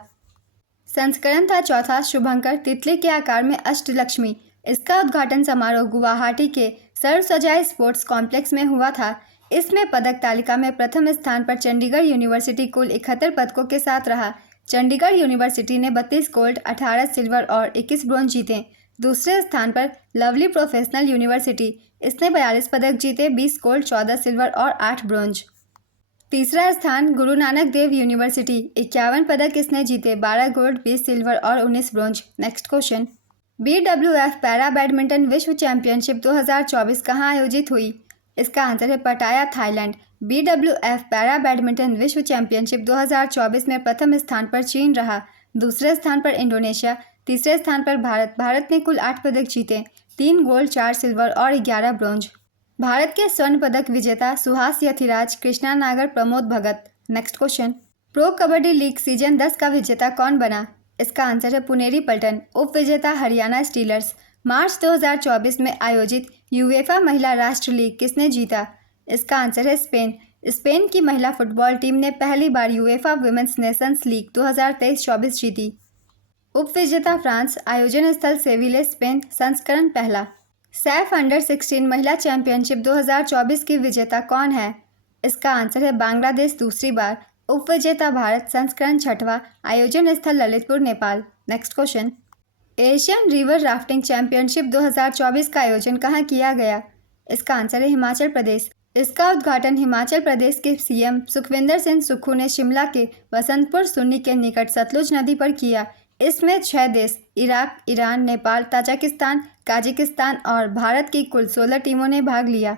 संस्करण था चौथा, शुभंकर, तितली के आकार में अष्टलक्ष्मी। इसका उद्घाटन समारोह गुवाहाटी के सर्व सजाए स्पोर्ट्स कॉम्प्लेक्स में हुआ था। इसमें पदक तालिका में प्रथम स्थान पर चंडीगढ़ यूनिवर्सिटी कुल 71 पदकों के साथ रहा। चंडीगढ़ यूनिवर्सिटी ने 32 गोल्ड, 18 सिल्वर और 21 ब्रोंज जीते। दूसरे स्थान पर लवली प्रोफेशनल यूनिवर्सिटी, इसने 42 पदक जीते, 20 गोल्ड, 14 सिल्वर और 8 ब्रोंज। तीसरा स्थान गुरु नानक देव यूनिवर्सिटी, 51 पदक इसने जीते, 12 गोल्ड, 20 सिल्वर और 19 bronze. Next question, BWF para badminton विश्व चैंपियनशिप 2024 कहाँ आयोजित हुई? इसका आंसर है पटाया, थाईलैंड। BWF पैरा बैडमिंटन विश्व चैंपियनशिप 2024 में प्रथम स्थान पर चीन रहा। दूसरे स्थान पर इंडोनेशिया, तीसरे स्थान पर भारत। भारत ने कुल 8 पदक जीते, 3 गोल्ड, 4 सिल्वर और 11 ब्रोंज। भारत के स्वर्ण पदक विजेता Suhas Yathiraj, Krishna Nagar, Pramod Bhagat. Next question, pro kabaddi league season 10 का विजेता कौन बना? इसका आंसर है पुनेरी पल्टन। उप विजेता हरियाणा स्टीलर्स। मार्च 2024 में आयोजित यूएफा महिला राष्ट्र लीग किसने जीता? इसका आंसर है स्पेन। स्पेन की महिला फुटबॉल टीम ने पहली बार यूएफा विमेंस नेशंस लीग 2023-24 जीती। उप विजेता फ्रांस। आयोजन स्थल सेविले, स्पेन। संस्करण पहला। सैफ अंडर 16 महिला चैंपियनशिप 2024 की विजेता कौन है? इसका आंसर है बांग्लादेश, दूसरी बार। उप विजेता भारत। संस्करण छठवां। आयोजन स्थल Lalitpur, Nepal. Next question, Asian river rafting championship 2024 का आयोजन कहाँ किया गया? इसका आंसर है हिमाचल प्रदेश। इसका उद्घाटन हिमाचल प्रदेश के सीएम सुखविंदर सिंह सुक्खू ने शिमला के वसंतपुर सुन्नी के निकट सतलुज नदी पर किया। इसमें 6 देश Iraq, Iran, Nepal, Tajikistan, Kazakhstan और भारत की कुल 16 टीमों ने भाग लिया।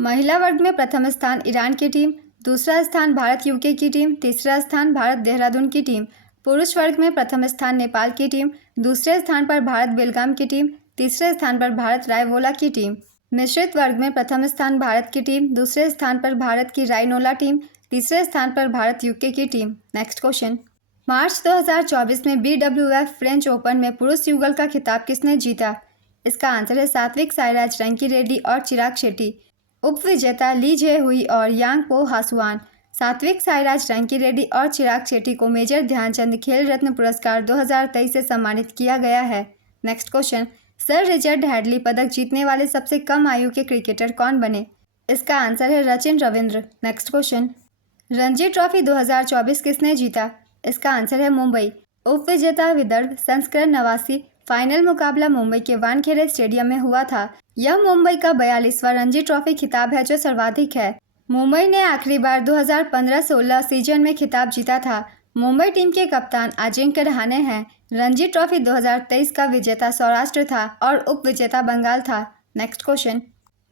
महिला वर्ग में प्रथम स्थान ईरान की टीम, दूसरा स्थान भारत यूके की टीम, तीसरा स्थान भारत देहरादून की टीम। पुरुष वर्ग में प्रथम स्थान नेपाल की टीम, दूसरे स्थान पर भारत बेलगाम की टीम, तीसरे स्थान पर भारत रायवोला की टीम। मिश्रित वर्ग में प्रथम स्थान भारत की टीम, दूसरे स्थान पर भारत की रायनोला टीम, तीसरे स्थान पर भारत यूके की टीम। नेक्स्ट क्वेश्चन, मार्च 2024 में BWF फ्रेंच ओपन में पुरुष युगल का खिताब किसने जीता? इसका आंसर है सात्विक साईराज, रंकी रेड्डी और चिराग शेट्टी। उप विजेता ली जे हुई और यांग पो हासुआन। सात्विक साईराज, रंकी रेड्डी और चिराग शेट्टी को मेजर ध्यानचंद खेल रत्न पुरस्कार 2023 से सम्मानित किया गया है। Next question, sir Richard Hadley पदक जीतने वाले सबसे कम आयु के क्रिकेटर कौन बने? इसका आंसर है Sachin Ravindra. Next question, Ranji trophy 2024 किसने जीता? इसका आंसर है मुंबई। उप विजेता विदर्भ संस्करण 89। फाइनल मुकाबला मुंबई के वानखेड़े स्टेडियम में हुआ था। यह मुंबई का 42वां रणजी ट्रॉफी खिताब है जो सर्वाधिक है। मुंबई ने आखिरी बार 2015-16 सीजन में खिताब जीता था। मुंबई टीम के कप्तान अजिंक्य रहाणे हैं। रणजी ट्रॉफी 2023 का विजेता सौराष्ट्र था और उप विजेता बंगाल था। नेक्स्ट क्वेश्चन,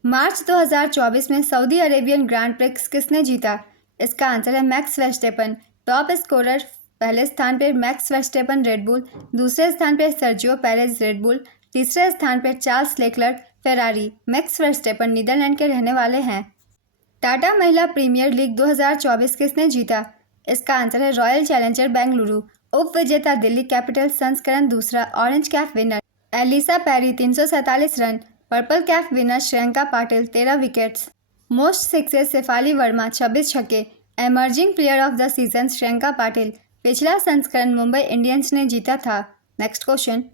मार्च 2024 में सऊदी अरेबियन ग्रैंड प्रिक्स किसने जीता? इसका आंसर है मैक्स वर्स्टेपन। टॉप स्कोरर पहले स्थान पर मैक्स वर्स्टेपन रेडबुल, दूसरे स्थान पर सर्जियो पेरेज रेडबुल, तीसरे स्थान पर Charles Leclerc Ferrari. Max Verstappen Netherland के रहने वाले हैं। टाटा महिला प्रीमियर लीग 2024 किसने जीता? इसका आंसर है रॉयल चैलेंजर बेंगलुरु। उप विजेता दिल्ली कैपिटल संस्करण 2 orange cap winner Ellyse Perry 347 run, purple cap winner Shreyanka Patil 13 wickets. Most sixes Shafali Verma 26 छक्के, emerging player of the season Shreyanka Patil. पिछला संस्करण मुंबई इंडियंस ने जीता था। नेक्स्ट क्वेश्चन,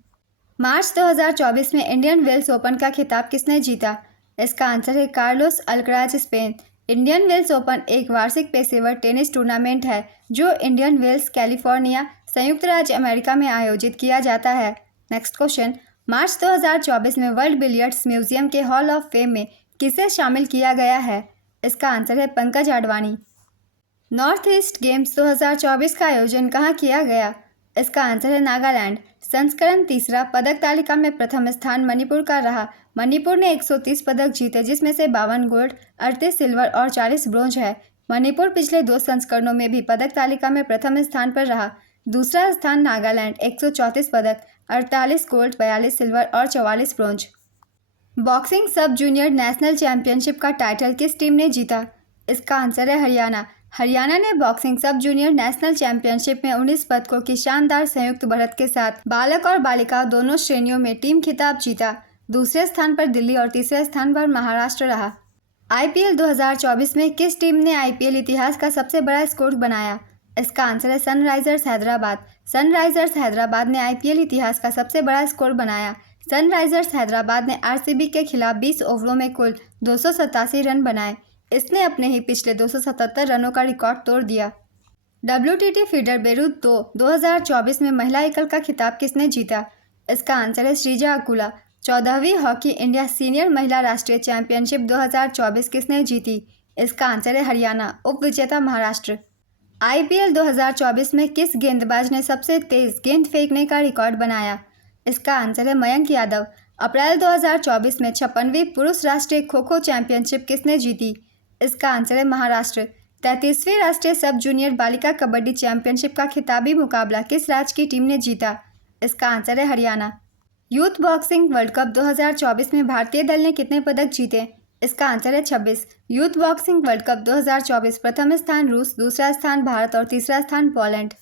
मार्च 2024 में इंडियन वेल्स ओपन का खिताब किसने जीता? इसका आंसर है Carlos Alcaraz Spain. Indian Wells Open एक वार्षिक पेशेवर टेनिस टूर्नामेंट है जो इंडियन वेल्स कैलिफोर्निया संयुक्त राज्य अमेरिका में आयोजित किया जाता है। नेक्स्ट क्वेश्चन, मार्च 2024 में वर्ल्ड बिलियर्ड्स म्यूजियम के हॉल ऑफ फेम में किसे शामिल किया गया है? इसका आंसर है Pankaj Advani. North east games 2024 का आयोजन कहाँ किया गया? इसका आंसर है नागालैंड। संस्करण 3 पदक तालिका में प्रथम स्थान मणिपुर का रहा। मणिपुर ने 130 पदक जीते जिसमें से 52 गोल्ड, 38 सिल्वर और 40 ब्रोंज है। मणिपुर पिछले 2 संस्करणों में भी पदक तालिका में प्रथम स्थान पर रहा। दूसरा स्थान नागालैंड 134 पदक, 48 गोल्ड, 42 सिल्वर और 44 ब्रोंज। बॉक्सिंग सब जूनियर नेशनल चैंपियनशिप का टाइटल किस टीम ने जीता? इसका आंसर है हरियाणा। हरियाणा ने बॉक्सिंग सब जूनियर नेशनल चैंपियनशिप में 19 पदकों की शानदार संयुक्त बढ़त के साथ बालक और बालिका दोनों श्रेणियों में टीम खिताब जीता। दूसरे स्थान पर दिल्ली और तीसरे स्थान पर महाराष्ट्र रहा। आईपीएल 2024 में किस टीम ने आईपीएल इतिहास का सबसे बड़ा स्कोर बनाया? इसका आंसर है सनराइजर्स हैदराबाद। सनराइजर्स हैदराबाद ने आईपीएल इतिहास का सबसे बड़ा स्कोर बनाया। सनराइजर्स हैदराबाद ने आरसीबी के खिलाफ 20 ओवरों में कुल 287 रन बनाए। इसने अपने ही पिछले 277 रनों का रिकॉर्ड तोड़ दिया। WTT फीडर बेरूत 2024 में महिला एकल का खिताब किसने जीता? इसका आंसर है श्रीजा अकुला। 14वीं हॉकी इंडिया सीनियर महिला राष्ट्रीय चैंपियनशिप 2024 किसने जीती? इसका आंसर है हरियाणा। उप विजेता महाराष्ट्र। आईपीएल 2024 में किस गेंदबाज ने सबसे तेज गेंद फेंकने का रिकॉर्ड बनाया? इसका आंसर है मयंक यादव। अप्रैल 2024 में 56वीं पुरुष राष्ट्रीय खो खो चैंपियनशिप किसने जीती? इसका आंसर है महाराष्ट्र। 33वीं राष्ट्रीय सब जूनियर बालिका कबड्डी चैंपियनशिप का खिताबी मुकाबला किस राज्य की टीम ने जीता? इसका आंसर है Haryana. Youth boxing world cup 2024 में भारतीय दल ने कितने पदक जीते? इसका आंसर है 26। यूथ बॉक्सिंग वर्ल्ड कप 2024 प्रथम स्थान रूस, दूसरा स्थान भारत और तीसरा स्थान पोलैंड।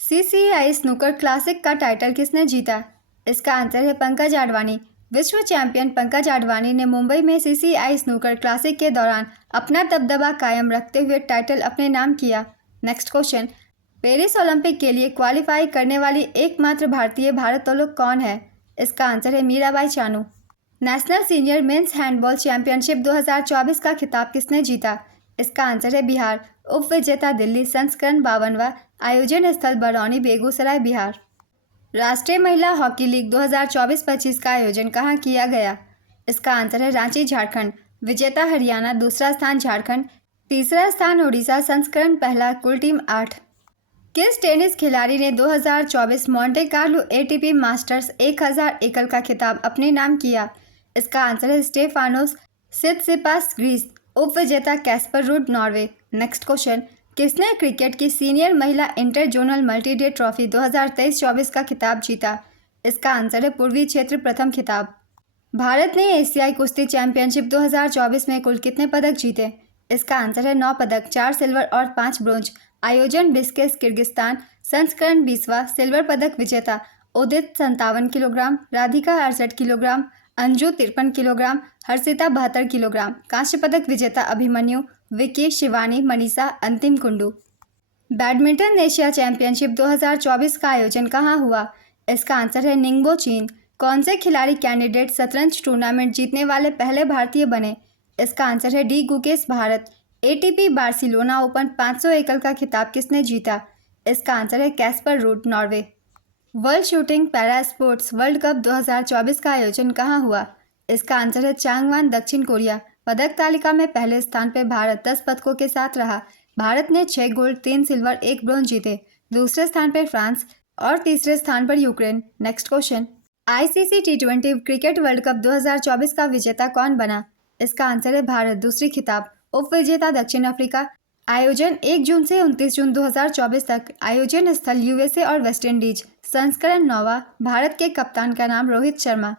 CCI स्नूकर क्लासिक का टाइटल किसने जीता? इसका आंसर है पंकज आडवाणी। विश्व चैंपियन पंकज आडवाणी ने मुंबई में CCI स्नूकर क्लासिक के दौरान अपना दबदबा कायम रखते हुए टाइटल अपने नाम किया। नेक्स्ट क्वेश्चन, पेरिस ओलंपिक के लिए क्वालिफाई करने वाली एकमात्र भारतीय भारोत्तोलक कौन है? इसका आंसर है Mirabai Chanu. National senior mains handball championship 2024 का खिताब किसने जीता? इसका आंसर है बिहार। उप विजेता दिल्ली, संस्करण 52वां, आयोजन स्थल बरौनी बेगूसराय बिहार। राष्ट्रीय महिला हॉकी लीग 2024-25 का आयोजन कहाँ किया गया? इसका आंसर है रांची झारखंड। विजेता हरियाणा, दूसरा स्थान झारखंड, तीसरा स्थान उड़ीसा, संस्करण पहला, कुल टीम 8। किस टेनिस खिलाड़ी ने 2024 मॉन्टे कार्लो ATP मास्टर्स 1000 एकल का खिताब अपने नाम किया? इसका आंसर है स्टेफानोस सित्सिपास ग्रीस। उप विजेता Casper Ruud Norway. Next question, किसने क्रिकेट की सीनियर महिला inter zonal multi day trophy 2023-24 का खिताब जीता? इसका आंसर है पूर्वी क्षेत्र प्रथम खिताब। भारत ने एशियाई कुश्ती चैंपियनशिप 2024 में कुल कितने पदक जीते? इसका आंसर है 9 पदक, 4 सिल्वर और 5 ब्रोंज। आयोजन बिस्केट किर्गिस्तान, संस्करण 20वां। सिल्वर पदक विजेता उदित 57 kilogram, Radhika 68 kilogram, Anju 53 kilogram, Harshita 72 kilogram. कांस्य पदक विजेता अभिमन्यु, विकी, शिवानी, मनीषा, अंतिम कुंडू। बैडमिंटन एशिया चैंपियनशिप 2024 का आयोजन कहाँ हुआ? इसका आंसर है निंगबो, चीन। कौन से खिलाड़ी कैंडिडेट शतरंज टूर्नामेंट जीतने वाले पहले भारतीय बने? इसका आंसर है D Gukesh Bharat. ATP Barcelona open 500 एकल का खिताब किसने जीता? इसका आंसर है Caspar Ruud, Norway. World shooting para sports world cup 2024 का आयोजन कहाँ हुआ? इसका आंसर है चांगवान, दक्षिण कोरिया। पदक तालिका में पहले स्थान पर भारत 10 पदकों के साथ रहा। भारत ने 6 गोल्ड, 3 सिल्वर, 1 ब्रोंज जीते। दूसरे स्थान पर फ्रांस और तीसरे स्थान पर Ukraine. Next question, ICC T20 cricket world cup 2024 का विजेता कौन बना? इसका आंसर है भारत, दूसरी खिताब। उप विजेता दक्षिण अफ्रीका। आयोजन 1 जून से 29 जून 2024 तक। आयोजन स्थल यूएसए और वेस्ट इंडीज। संस्करण 9वां। भारत के कप्तान का नाम रोहित शर्मा।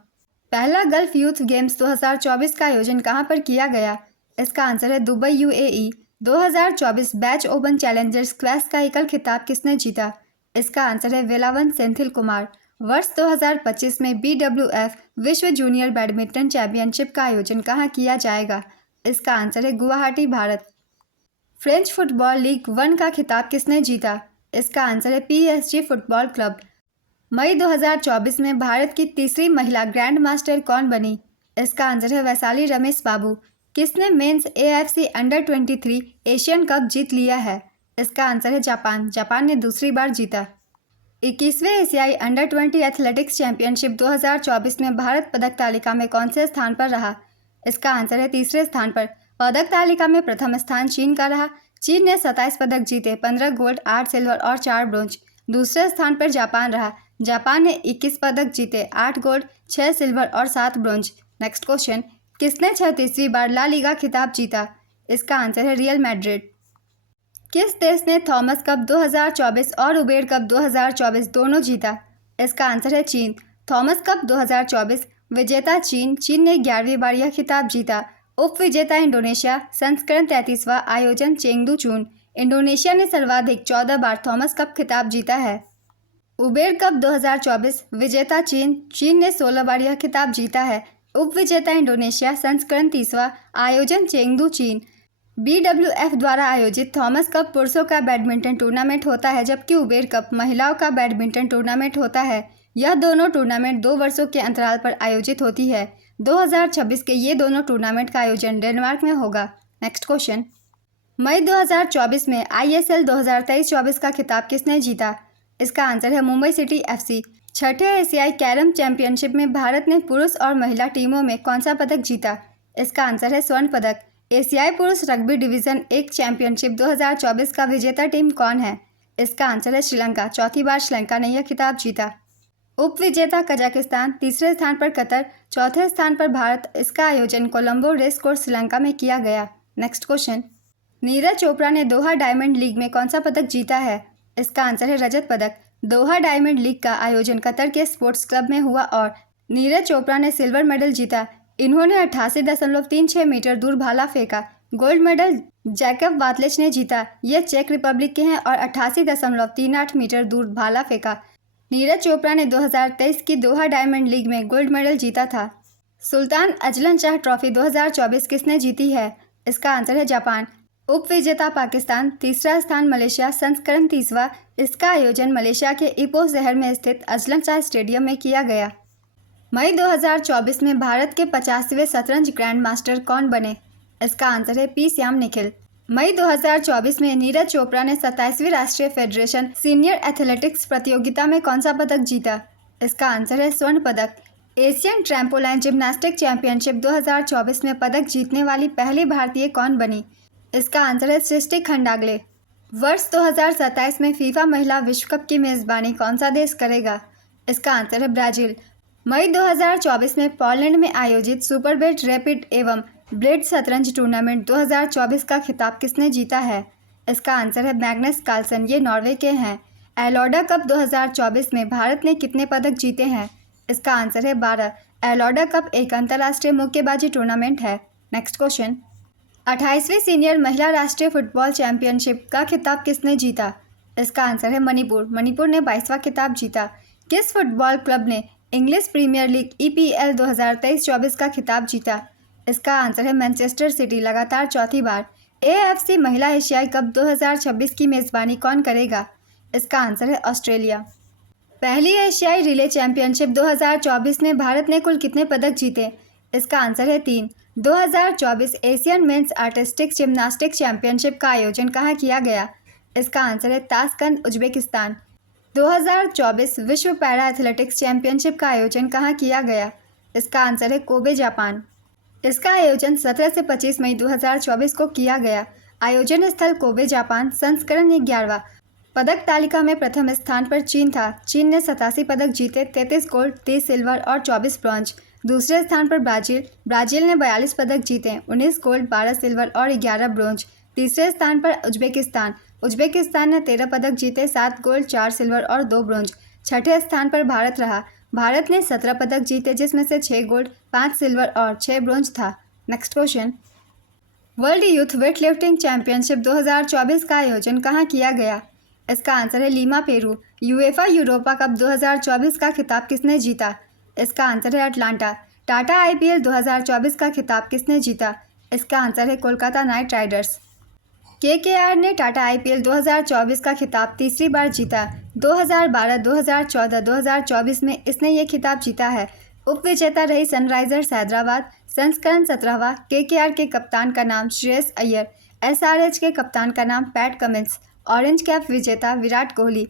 पहला गल्फ यूथ गेम्स 2024 का आयोजन कहां पर किया गया? इसका आंसर है Dubai, UAE. 2024 batch open challenger squash का एकल खिताब किसने जीता? इसका आंसर है वेलावन सेंथिल कुमार। वर्ष 2025 में BWF विश्व जूनियर बैडमिंटन चैंपियनशिप का आयोजन कहां किया जाएगा? इसका आंसर है Guwahati, Bharat. French football league 1 का खिताब किसने जीता? इसका आंसर है PSG फुटबॉल क्लब। मई 2024 में भारत की तीसरी महिला ग्रैंड मास्टर कौन बनी? इसका आंसर है वैशाली रमेश बाबू। किसने मेंस AFC अंडर-23 एशियन कप जीत लिया है? इसका आंसर है जापान। जापान ने दूसरी बार जीता। 21वें एशियाई अंडर-20 एथलेटिक्स चैंपियनशिप 2024 में भारत पदक तालिका में कौन से स्थान पर रहा? इसका आंसर है तीसरे स्थान पर। पदक तालिका में प्रथम स्थान चीन का रहा। चीन ने 27 पदक जीते, 15 गोल्ड, 8 सिल्वर और 4 ब्रोंज। दूसरे स्थान पर जापान रहा। जापान ने 21 पदक जीते, 8 गोल्ड, 6 सिल्वर और 7 ब्रोंज। नेक्स्ट क्वेश्चन, किसने 36वीं बार ला लीगा खिताब जीता? इसका आंसर है रियल मैड्रिड। किस देश ने थॉमस कप 2024 और उबेर कप 2024 दोनों जीता? इसका आंसर है चीन। थॉमस कप 2024 विजेता चीन। चीन ने 11वीं बार यह खिताब जीता। उप विजेता इंडोनेशिया। संस्करण 33वां। आयोजन चेंगडू, चून। इंडोनेशिया ने सर्वाधिक 14 बार थॉमस कप खिताब जीता है। उबेर कप 2024 विजेता चीन। चीन ने 16 बार यह खिताब जीता है। उप विजेता इंडोनेशिया। संस्करण 30वां। आयोजन चेंगडू, चीन। BWF द्वारा आयोजित थॉमस कप पुरुषों का बैडमिंटन टूर्नामेंट होता है, जबकि उबेर कप महिलाओं का बैडमिंटन टूर्नामेंट होता है। यह दोनों टूर्नामेंट 2 वर्षों के अंतराल पर आयोजित होती है। 2026 के ये दोनों टूर्नामेंट का आयोजन डेनमार्क में होगा। नेक्स्ट क्वेश्चन, मई 2024 में ISL 2023-24 का खिताब किसने जीता? इसका आंसर है मुंबई सिटी FC। छठे एशियाई कैरम चैंपियनशिप में भारत ने पुरुष और महिला टीमों में कौन सा पदक जीता? इसका आंसर है स्वर्ण पदक। एशियाई पुरुष रग्बी डिवीज़न 1 चैंपियनशिप 2024 का विजेता टीम कौन है? इसका आंसर है श्रीलंका। चौथी बार श्रीलंका ने यह खिताब जीता। उप विजेता कजाकिस्तान। तीसरे स्थान पर कतर। चौथे स्थान पर भारत। इसका आयोजन कोलंबो रेस कोर्स, श्रीलंका में किया गया। नेक्स्ट क्वेश्चन, नीरज चोपड़ा ने दोहा डायमंड लीग में कौन सा पदक जीता है? इसका आंसर है रजत पदक। दोहा डायमंड लीग का आयोजन कतर के स्पोर्ट्स क्लब में हुआ और नीरज चोपड़ा ने सिल्वर मेडल जीता। इन्होंने 88.36 मीटर दूर भाला फेंका। गोल्ड मेडल जैकब वातलेच ने जीता। ये चेक रिपब्लिक के हैं और 88.38 मीटर दूर भाला फेंका। नीरज चोपड़ा ने 2023 की दोहा डायमंड लीग में गोल्ड मेडल जीता था। सुल्तान अजलन शाह ट्रॉफी 2024 किसने जीती है? इसका आंसर है जापान। उप विजेता पाकिस्तान। तीसरा स्थान मलेशिया। संस्करण 30वां। इसका आयोजन मलेशिया के इपो शहर में स्थित अजलन शाह स्टेडियम में किया गया। मई 2024 में भारत के 50वें शतरंज ग्रैंड मास्टर कौन बने? इसका आंसर है P श्याम निखिल। मई 2024 में नीरज चोपड़ा ने 27वीं राष्ट्रीय फेडरेशन सीनियर एथलेटिक्स प्रतियोगिता में कौन सा पदक जीता? इसका आंसर है स्वर्ण पदक। एशियन ट्रैम्पोलाइन जिम्नास्टिक चैंपियनशिप 2024 में पदक जीतने वाली पहली भारतीय कौन बनी? इसका आंसर है सृष्टि खंडागले। वर्ष 2027 में फीफा महिला विश्व कप की मेज़बानी कौन सा देश करेगा? इसका आंसर है ब्राज़ील। मई 2024 में पोलैंड में आयोजित सुपरबेट रैपिड एवं ब्लेड शतरंज टूर्नामेंट 2024 का खिताब किसने जीता है? इसका आंसर है मैग्नस कार्लसन। ये नॉर्वे के हैं। एलोडा कप 2024 में भारत ने कितने पदक जीते हैं? इसका आंसर है 12। एलोडा कप एक अंतर्राष्ट्रीय मुक्केबाजी टूर्नामेंट है। नेक्स्ट क्वेश्चन, 28वीं सीनियर महिला राष्ट्रीय फुटबॉल चैंपियनशिप का खिताब किसने जीता? इसका आंसर है मणिपुर। मणिपुर ने 22वां खिताब जीता। किस फुटबॉल क्लब ने इंग्लिश प्रीमियर लीग EPL 2023-24 का खिताब जीता? इसका आंसर है मैनचेस्टर सिटी। लगातार चौथी बार। AFC महिला एशियाई कप 2026 की मेज़बानी कौन करेगा? इसका आंसर है ऑस्ट्रेलिया। पहली एशियाई रिले चैंपियनशिप 2024 में भारत ने कुल कितने पदक जीते? इसका आंसर है 3। 2024 Asian men's artistic gymnastics championship का आयोजन कहाँ किया गया? इसका आंसर है ताशकंद, उज्बेकिस्तान। 2024 विश्व पैरा एथलेटिक्स चैंपियनशिप का आयोजन कहाँ किया गया? इसका आंसर है कोबे, जापान। इसका आयोजन 17 से 25 मई 2024 को किया गया। आयोजन स्थल कोबे, जापान। संस्करण 11वां। पदक तालिका में प्रथम स्थान पर चीन था। चीन ने 87 पदक जीते, 33 गोल्ड, 30 सिल्वर और 24 ब्रॉन्ज। दूसरे स्थान पर ब्राजील ने 42 पदक जीते, 19 गोल्ड, 12 सिल्वर और 11 ब्रॉन्ज। तीसरे स्थान पर उज्बेकिस्तान ने 13 पदक जीते, 7 गोल्ड, 4 सिल्वर और 2 ब्रॉन्ज। छठे स्थान पर भारत रहा। भारत ने 17 पदक जीते, जिसमें से 6 गोल्ड, 5 सिल्वर और 6 ब्रॉन्ज था। Next question, world youth weight lifting championship 2024 का आयोजन कहाँ किया गया? इसका आंसर है Lima, Peru. UEFA Europa cup 2024 का खिताब किसने जीता? इसका आंसर है अटलांटा। टाटा आईपीएल 2024 का खिताब किसने जीता? इसका आंसर है कोलकाता नाइट राइडर्स। केकेआर ने टाटा आईपीएल 2024 का खिताब तीसरी बार जीता। 2012, 2014, 2024 में इसने ये खिताब जीता है। उपविजेता रही सनराइजर्स हैदराबाद। संस्करण 17वां। केकेआर के कप्तान का नाम श्रेयस अय्यर। एसआरएच के कप्तान का नाम पैट कमिंस। ऑरेंज कैप विजेता विराट कोहली।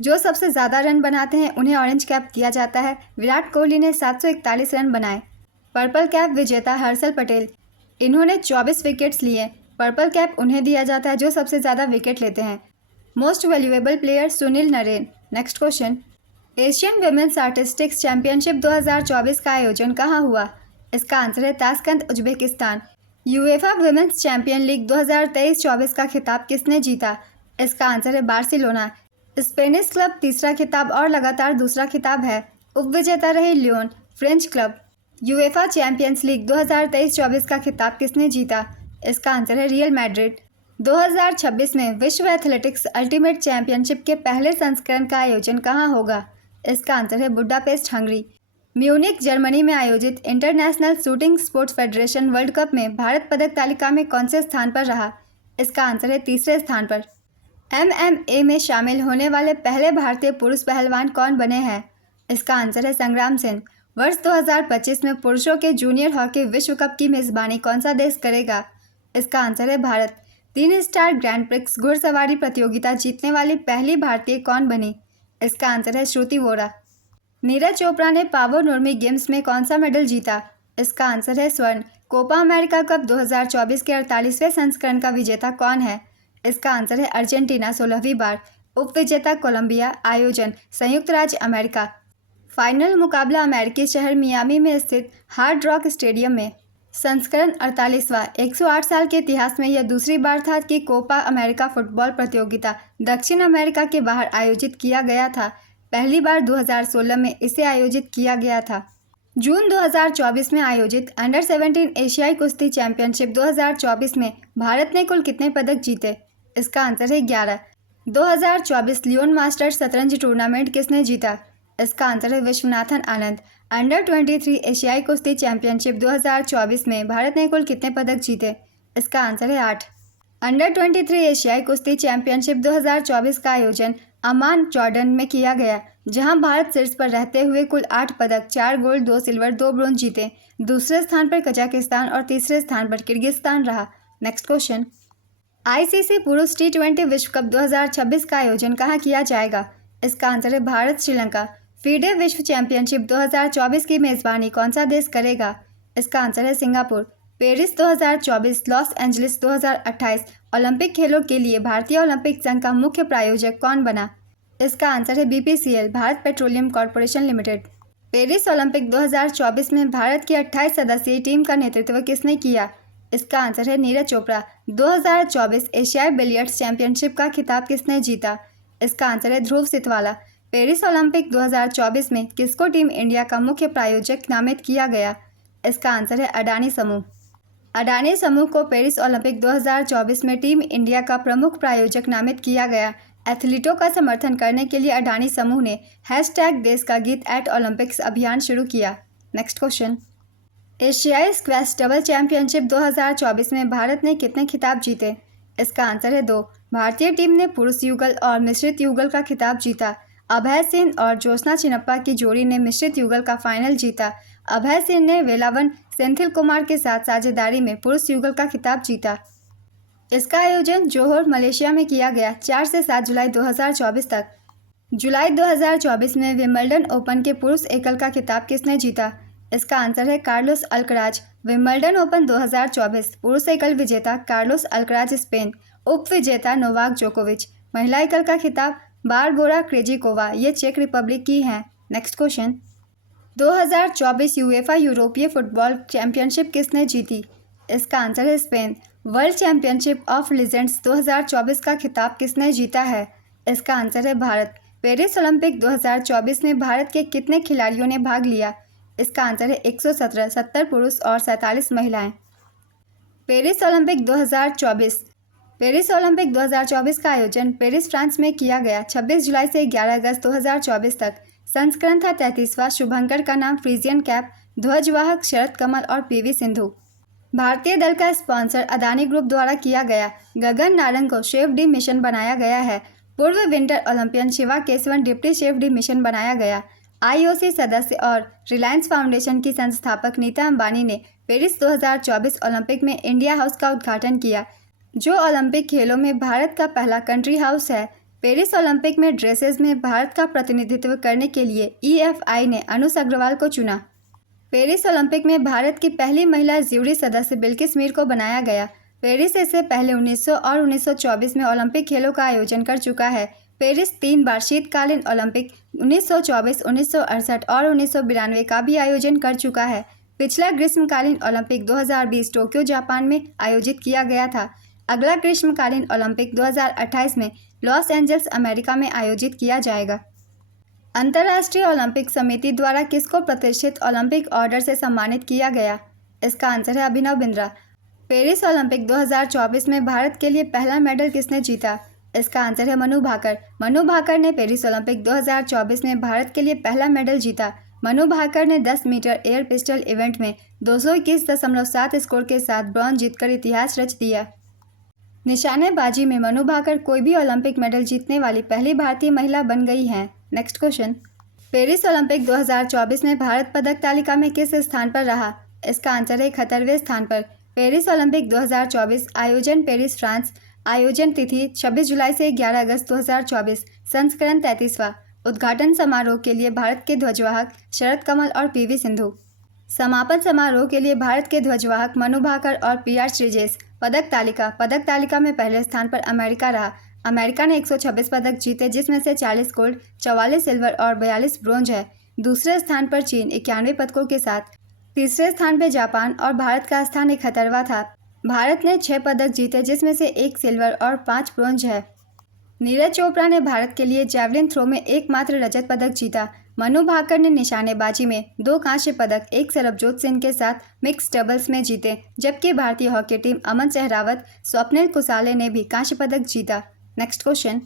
जो सबसे ज़्यादा रन बनाते हैं उन्हें ऑरेंज कैप दिया जाता है। विराट कोहली ने 741 रन बनाए। पर्पल कैप विजेता हर्षल पटेल। इन्होंने 24 विकेट्स लिए। पर्पल कैप उन्हें दिया जाता है जो सबसे ज़्यादा विकेट लेते हैं। Most valuable player Sunil Narine. Next question, Asian women's artistics championship 2024 का आयोजन कहाँ हुआ? इसका आंसर है Tashkent, Uzbekistan. UEFA women's champion league 2023-24 का खिताब किसने जीता? इसका आंसर है बार्सिलोना। स्पेनिश क्लब तीसरा खिताब और लगातार दूसरा खिताब है। उपविजेता रहे Lyon. French club. UEFA champions league 2023-24 का खिताब किसने जीता? इसका आंसर है रियल मैड्रिड। 2026 में विश्व एथलेटिक्स अल्टीमेट चैंपियनशिप के पहले संस्करण का आयोजन कहाँ होगा? इसका आंसर है बुडापेस्ट, हंगरी। म्यूनिक, जर्मनी में आयोजित international shooting sports federation world cup में भारत पदक तालिका में कौन से स्थान पर रहा? इसका आंसर है तीसरे स्थान पर। एमएमए में शामिल होने वाले पहले भारतीय पुरुष पहलवान कौन बने हैं? इसका आंसर है संग्राम सिंह। वर्ष 2025 में पुरुषों के जूनियर हॉकी विश्व कप की मेज़बानी कौन सा देश करेगा? इसका आंसर है भारत। 3 स्टार ग्रैंड प्रिक्स घुड़सवारी प्रतियोगिता जीतने वाली पहली भारतीय कौन बनी? इसका आंसर है श्रुति वोरा। नीरज चोपड़ा ने पावो नुर्मी गेम्स में कौन सा मेडल जीता? इसका आंसर है स्वर्ण। कोपा अमेरिका कप 2024 के 48वें संस्करण का विजेता कौन है? इसका आंसर है अर्जेंटीना 16वीं बार। उपविजेता कोलंबिया। आयोजन संयुक्त राज्य अमेरिका। फाइनल मुकाबला अमेरिकी शहर मियामी में स्थित हार्ड रॉक स्टेडियम में। संस्करण 48वां। 108 साल के इतिहास में यह दूसरी बार था कि कोपा अमेरिका फुटबॉल प्रतियोगिता दक्षिण अमेरिका के बाहर आयोजित किया गया था। पहली बार 2016 में इसे आयोजित किया गया था। जून 2024 में आयोजित अंडर 17 एशियाई कुश्ती चैंपियनशिप 2024 में भारत ने कुल कितने पदक जीते? इसका आंसर है 11। 2024 लियोन मास्टर्स शतरंज टूर्नामेंट किसने जीता? इसका आंसर है विश्वनाथन आनंद। अंडर 23 एशियाई कुश्ती चैंपियनशिप 2024 में भारत ने कुल कितने पदक जीते? इसका आंसर है 8। अंडर 23 एशियाई कुश्ती चैंपियनशिप 2024 का आयोजन अमान, जॉर्डन में किया गया, जहां भारत शीर्ष पर रहते हुए कुल 8 पदक, 4 गोल्ड, 2 सिल्वर, 2 ब्रोंज जीते। दूसरे स्थान पर कजाकिस्तान और तीसरे स्थान पर किर्गिस्तान रहा। नेक्स्ट क्वेश्चन, आईसीसी पुरुष T20 विश्व कप 2026 का आयोजन कहाँ किया जाएगा? इसका आंसर है भारत, श्रीलंका। फीडे विश्व चैंपियनशिप 2024 की मेज़बानी कौन सा देश करेगा? इसका आंसर है Singapore. Paris 2024, Los Angeles 2028 Olympic खेलों के लिए भारतीय ओलंपिक संघ का मुख्य प्रायोजक कौन बना? इसका आंसर है BPCL, Bharat petroleum corporation limited. Paris Olympic 2024 में भारत की 28 सदस्यीय टीम का नेतृत्व किसने किया? इसका आंसर है नीरज चोपड़ा। 2024 एशियाई बिलियर्ड्स चैंपियनशिप का खिताब किसने जीता? इसका आंसर है ध्रुव सितवाला। पेरिस ओलंपिक 2024 में किसको टीम इंडिया का मुख्य प्रायोजक नामित किया गया? इसका आंसर है अडानी समूह। अडानी समूह को पेरिस ओलंपिक 2024 में टीम इंडिया का प्रमुख प्रायोजक नामित किया गया। एथलीटों का समर्थन करने के लिए अडानी समूह ने #देश का गीत @ओलंपिक्स अभियान शुरू किया। नेक्स्ट क्वेश्चन, एशियाई स्क्वैश डबल चैंपियनशिप 2024 में भारत ने कितने खिताब जीते? इसका आंसर है 2। भारतीय टीम ने पुरुष युगल और मिश्रित युगल का खिताब जीता। अभय सिंह और ज्योत्सना चिनप्पा की जोड़ी ने मिश्रित युगल का फाइनल जीता। अभय सिंह ने वेलावन सेंथिल कुमार के साथ साझेदारी में पुरुष युगल का खिताब जीता। इसका आयोजन जोहोर मलेशिया में किया गया 4 से 7 जुलाई 2024 तक। जुलाई 2024 में विंबलडन ओपन के पुरुष एकल का खिताब किसने जीता? इसका आंसर है कार्लोस अल्कराज। विंबलडन ओपन 2024 पुरुष एकल विजेता कार्लोस अल्कराज स्पेन, उप विजेता नोवाक जोकोविच। महिला एकल का खिताब बारबोरा क्रेजिकोवा, ये चेक रिपब्लिक की हैं। नेक्स्ट क्वेश्चन, 2024 यूएफा यूरोपीय फुटबॉल चैंपियनशिप किसने जीती? इसका आंसर है Spain. World championship of legends 2024 का खिताब किसने जीता है? इसका आंसर है भारत। पेरिस ओलंपिक 2024 में भारत के कितने खिलाड़ियों ने भाग लिया? इसका आंसर है 117, 70 पुरुष और 47 महिलाएं। पेरिस ओलंपिक 2024 का आयोजन पेरिस फ्रांस में किया गया 26 जुलाई से 11 अगस्त 2024 तक। संस्करण था 33वां। शुभंकर का नाम फ्रीजियन कैप, ध्वजवाहक शरद कमल और पीवी सिंधु। भारतीय दल का स्पॉन्सर अदानी ग्रुप द्वारा किया गया। गगन नारंग को शेफ डी मिशन बनाया गया है। पूर्व winter Olympian Shiva Keshavan deputy chef D mission बनाया गया। आईओसी सदस्य और रिलायंस फाउंडेशन की संस्थापक नीता अंबानी ने पेरिस 2024 ओलंपिक में इंडिया हाउस का उद्घाटन किया, जो ओलंपिक खेलों में भारत का पहला कंट्री हाउस है। पेरिस ओलंपिक में ड्रेसेस में भारत का प्रतिनिधित्व करने के लिए ईएफआई ने अनुज अग्रवाल को चुना। पेरिस ओलंपिक में भारत की पहली महिला ज्यूरी सदस्य बिल्किस मीर को बनाया गया। पेरिस इससे पहले 1900 और 1924 में ओलंपिक खेलों का आयोजन कर चुका है। पेरिस 3 बार शीतकालीन ओलंपिक 1924, 1968 और 1992 का भी आयोजन कर चुका है। पिछला ग्रीष्मकालीन ओलंपिक 2020 टोक्यो जापान में आयोजित किया गया था। अगला ग्रीष्मकालीन ओलंपिक 2028 में लॉस एंजल्स अमेरिका में आयोजित किया जाएगा। अंतर्राष्ट्रीय ओलंपिक समिति द्वारा किसको प्रतिष्ठित ओलंपिक ऑर्डर से सम्मानित किया गया? इसका आंसर है अभिनव बिंद्रा। पेरिस ओलंपिक 2024 में भारत के लिए पहला मेडल किसने जीता? इसका आंसर है मनु भाकर। मनु भाकर ने पेरिस ओलंपिक 2024 में भारत के लिए पहला मेडल जीता। मनु भाकर ने 10 मीटर एयर पिस्टल इवेंट में 221.7 स्कोर के साथ ब्रॉन्ज जीतकर इतिहास रच दिया। निशानेबाजी में मनु भाकर कोई भी ओलंपिक मेडल जीतने वाली पहली भारतीय महिला बन गई हैं। नेक्स्ट क्वेश्चन, पेरिस ओलंपिक 2024 में भारत पदक तालिका में किस स्थान पर रहा? इसका आंसर है 71वें स्थान पर। पेरिस ओलंपिक 2024 आयोजन पेरिस फ्रांस। आयोजन तिथि 26 जुलाई से 11 अगस्त 2024। संस्करण 33वां। उद्घाटन समारोह के लिए भारत के ध्वजवाहक शरद कमल और पीवी सिंधु। समापन समारोह के लिए भारत के ध्वजवाहक मनु भाकर और पीआर श्रीजेश। पदक तालिका में पहले स्थान पर अमेरिका रहा। अमेरिका ने 126 पदक जीते, जिसमें से 40 गोल्ड, 44 सिल्वर और 42 ब्रोंज है। दूसरे स्थान पर चीन 91 पदकों के साथ। तीसरे स्थान पर जापान और भारत का स्थान 71वां था। भारत ने 6 पदक जीते, जिसमें से 1 सिल्वर और 5 ब्रोंज है। नीरज चोपड़ा ने भारत के लिए जैवलिन थ्रो में एकमात्र रजत पदक जीता। मनु भाकर ने निशानेबाजी में 2 कांस्य पदक, 1 सरबजोत सिंह के साथ मिक्स डबल्स में जीते, जबकि भारतीय हॉकी टीम अमन सहरावत, स्वप्निल कुसाले ने भी कांस्य पदक जीता। नेक्स्ट क्वेश्चन,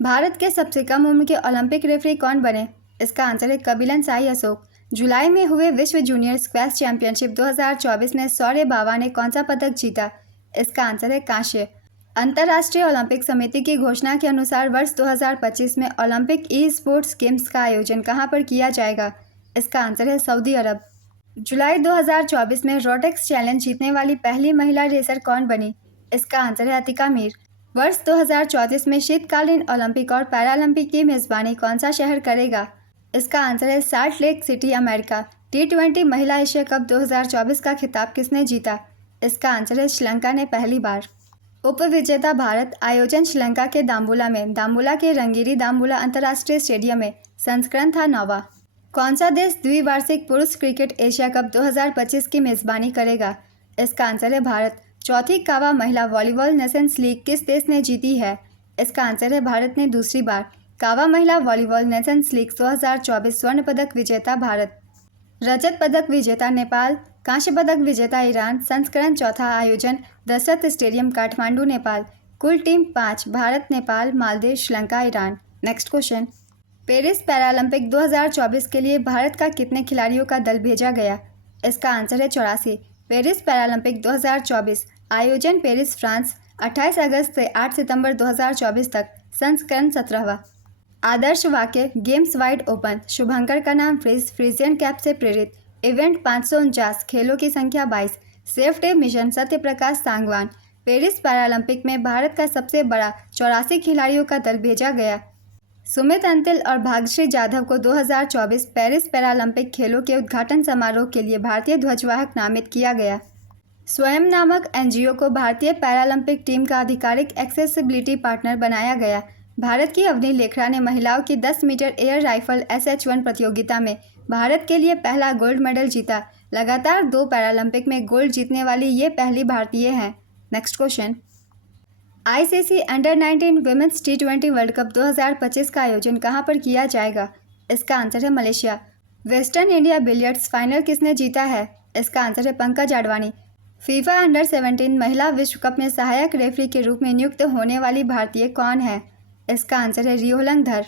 भारत के सबसे कम उम्र के ओलंपिक रेफरी कौन बने? इसका आंसर है कपिलन साई अशोक। जुलाई में हुए विश्व जूनियर स्क्वैश चैंपियनशिप 2024 में सौर्य बावा ने कौन सा पदक जीता? इसका आंसर है कांस्य। अंतर्राष्ट्रीय ओलंपिक समिति की घोषणा के अनुसार वर्ष 2025 में ओलंपिक ई स्पोर्ट्स गेम्स का आयोजन कहां पर किया जाएगा? इसका आंसर है सऊदी अरब। जुलाई 2024 में रोटेक्स चैलेंज जीतने वाली पहली महिला रेसर कौन बनी? इसका आंसर है अतिका मीर। वर्ष 2034 में शीतकालीन ओलंपिक और पैरालंपिक की मेजबानी कौन सा शहर करेगा? इसका आंसर है salt lake city, America. T20 महिला एशिया कप 2024 का खिताब किसने जीता? इसका आंसर है श्रीलंका ने पहली बार। उप विजेता भारत। आयोजन श्रीलंका के दाम्बुला में, दाम्बुला के रंगीरी दाम्बुला अंतर्राष्ट्रीय स्टेडियम में। संस्करण था 9वां। कौन सा देश द्विवार्षिक पुरुष क्रिकेट एशिया कप 2025 की मेजबानी करेगा? इसका आंसर है भारत। चौथी कावा महिला वॉलीबॉल नेशंस लीग किस देश ने जीती है? इसका आंसर है भारत ने दूसरी बार। कावा महिला वॉलीबॉल नेशंस लीग 2024 स्वर्ण पदक विजेता भारत। रजत पदक विजेता नेपाल। कांस्य पदक विजेता ईरान। संस्करण चौथा। आयोजन दशरथ स्टेडियम, काठमांडू, नेपाल। कुल team 5, Bharat, Nepal, Maldives, Sri Lanka, Iran. Next question, Paris Paralympic 2024 के लिए भारत का कितने खिलाड़ियों का दल भेजा गया? इसका आंसर है 84। पेरिस पैरालंपिक 2024 आयोजन पेरिस फ्रांस, 28 अगस्त से 8 सितंबर 2024 तक। संस्करण 17वां। आदर्श वाक्य गेम्स वाइड ओपन, शुभंकर का नाम फ्रीज, फ्रीजियन कैप से प्रेरित, इवेंट 549, खेलों की संख्या 22, safe day mission, Satya Prakash Sangwan, Paris Paralympic में भारत का सबसे बड़ा 84 खिलाड़ियों का दल भेजा गया। सुमित अंतिल और भाग्यश्री जाधव को 2024 पेरिस पैरालंपिक खेलों के उद्घाटन समारोह के लिए भारतीय ध्वजवाहक नामित किया गया। स्वयं नामक एनजीओ को भारतीय पैरालंपिक टीम का आधिकारिक एक्सेसिबिलिटी पार्टनर बनाया गया। भारत की अवनी लेखरा ने महिलाओं की 10 मीटर एयर राइफल SH1 प्रतियोगिता में भारत के लिए पहला गोल्ड मेडल जीता। लगातार 2 पैरालंपिक में गोल्ड जीतने वाली ये पहली भारतीय हैं। Next question, ICC under 19 women's T20 world cup 2025 का आयोजन कहां पर किया जाएगा? इसका आंसर है Malaysia. Western India billiards final किसने जीता है? इसका आंसर है पंकज आडवाणी। फीफा अंडर 17 महिला विश्व कप में सहायक रेफरी के रूप में नियुक्त होने वाली भारतीय कौन है? इसका आंसर है रियो लंगधर।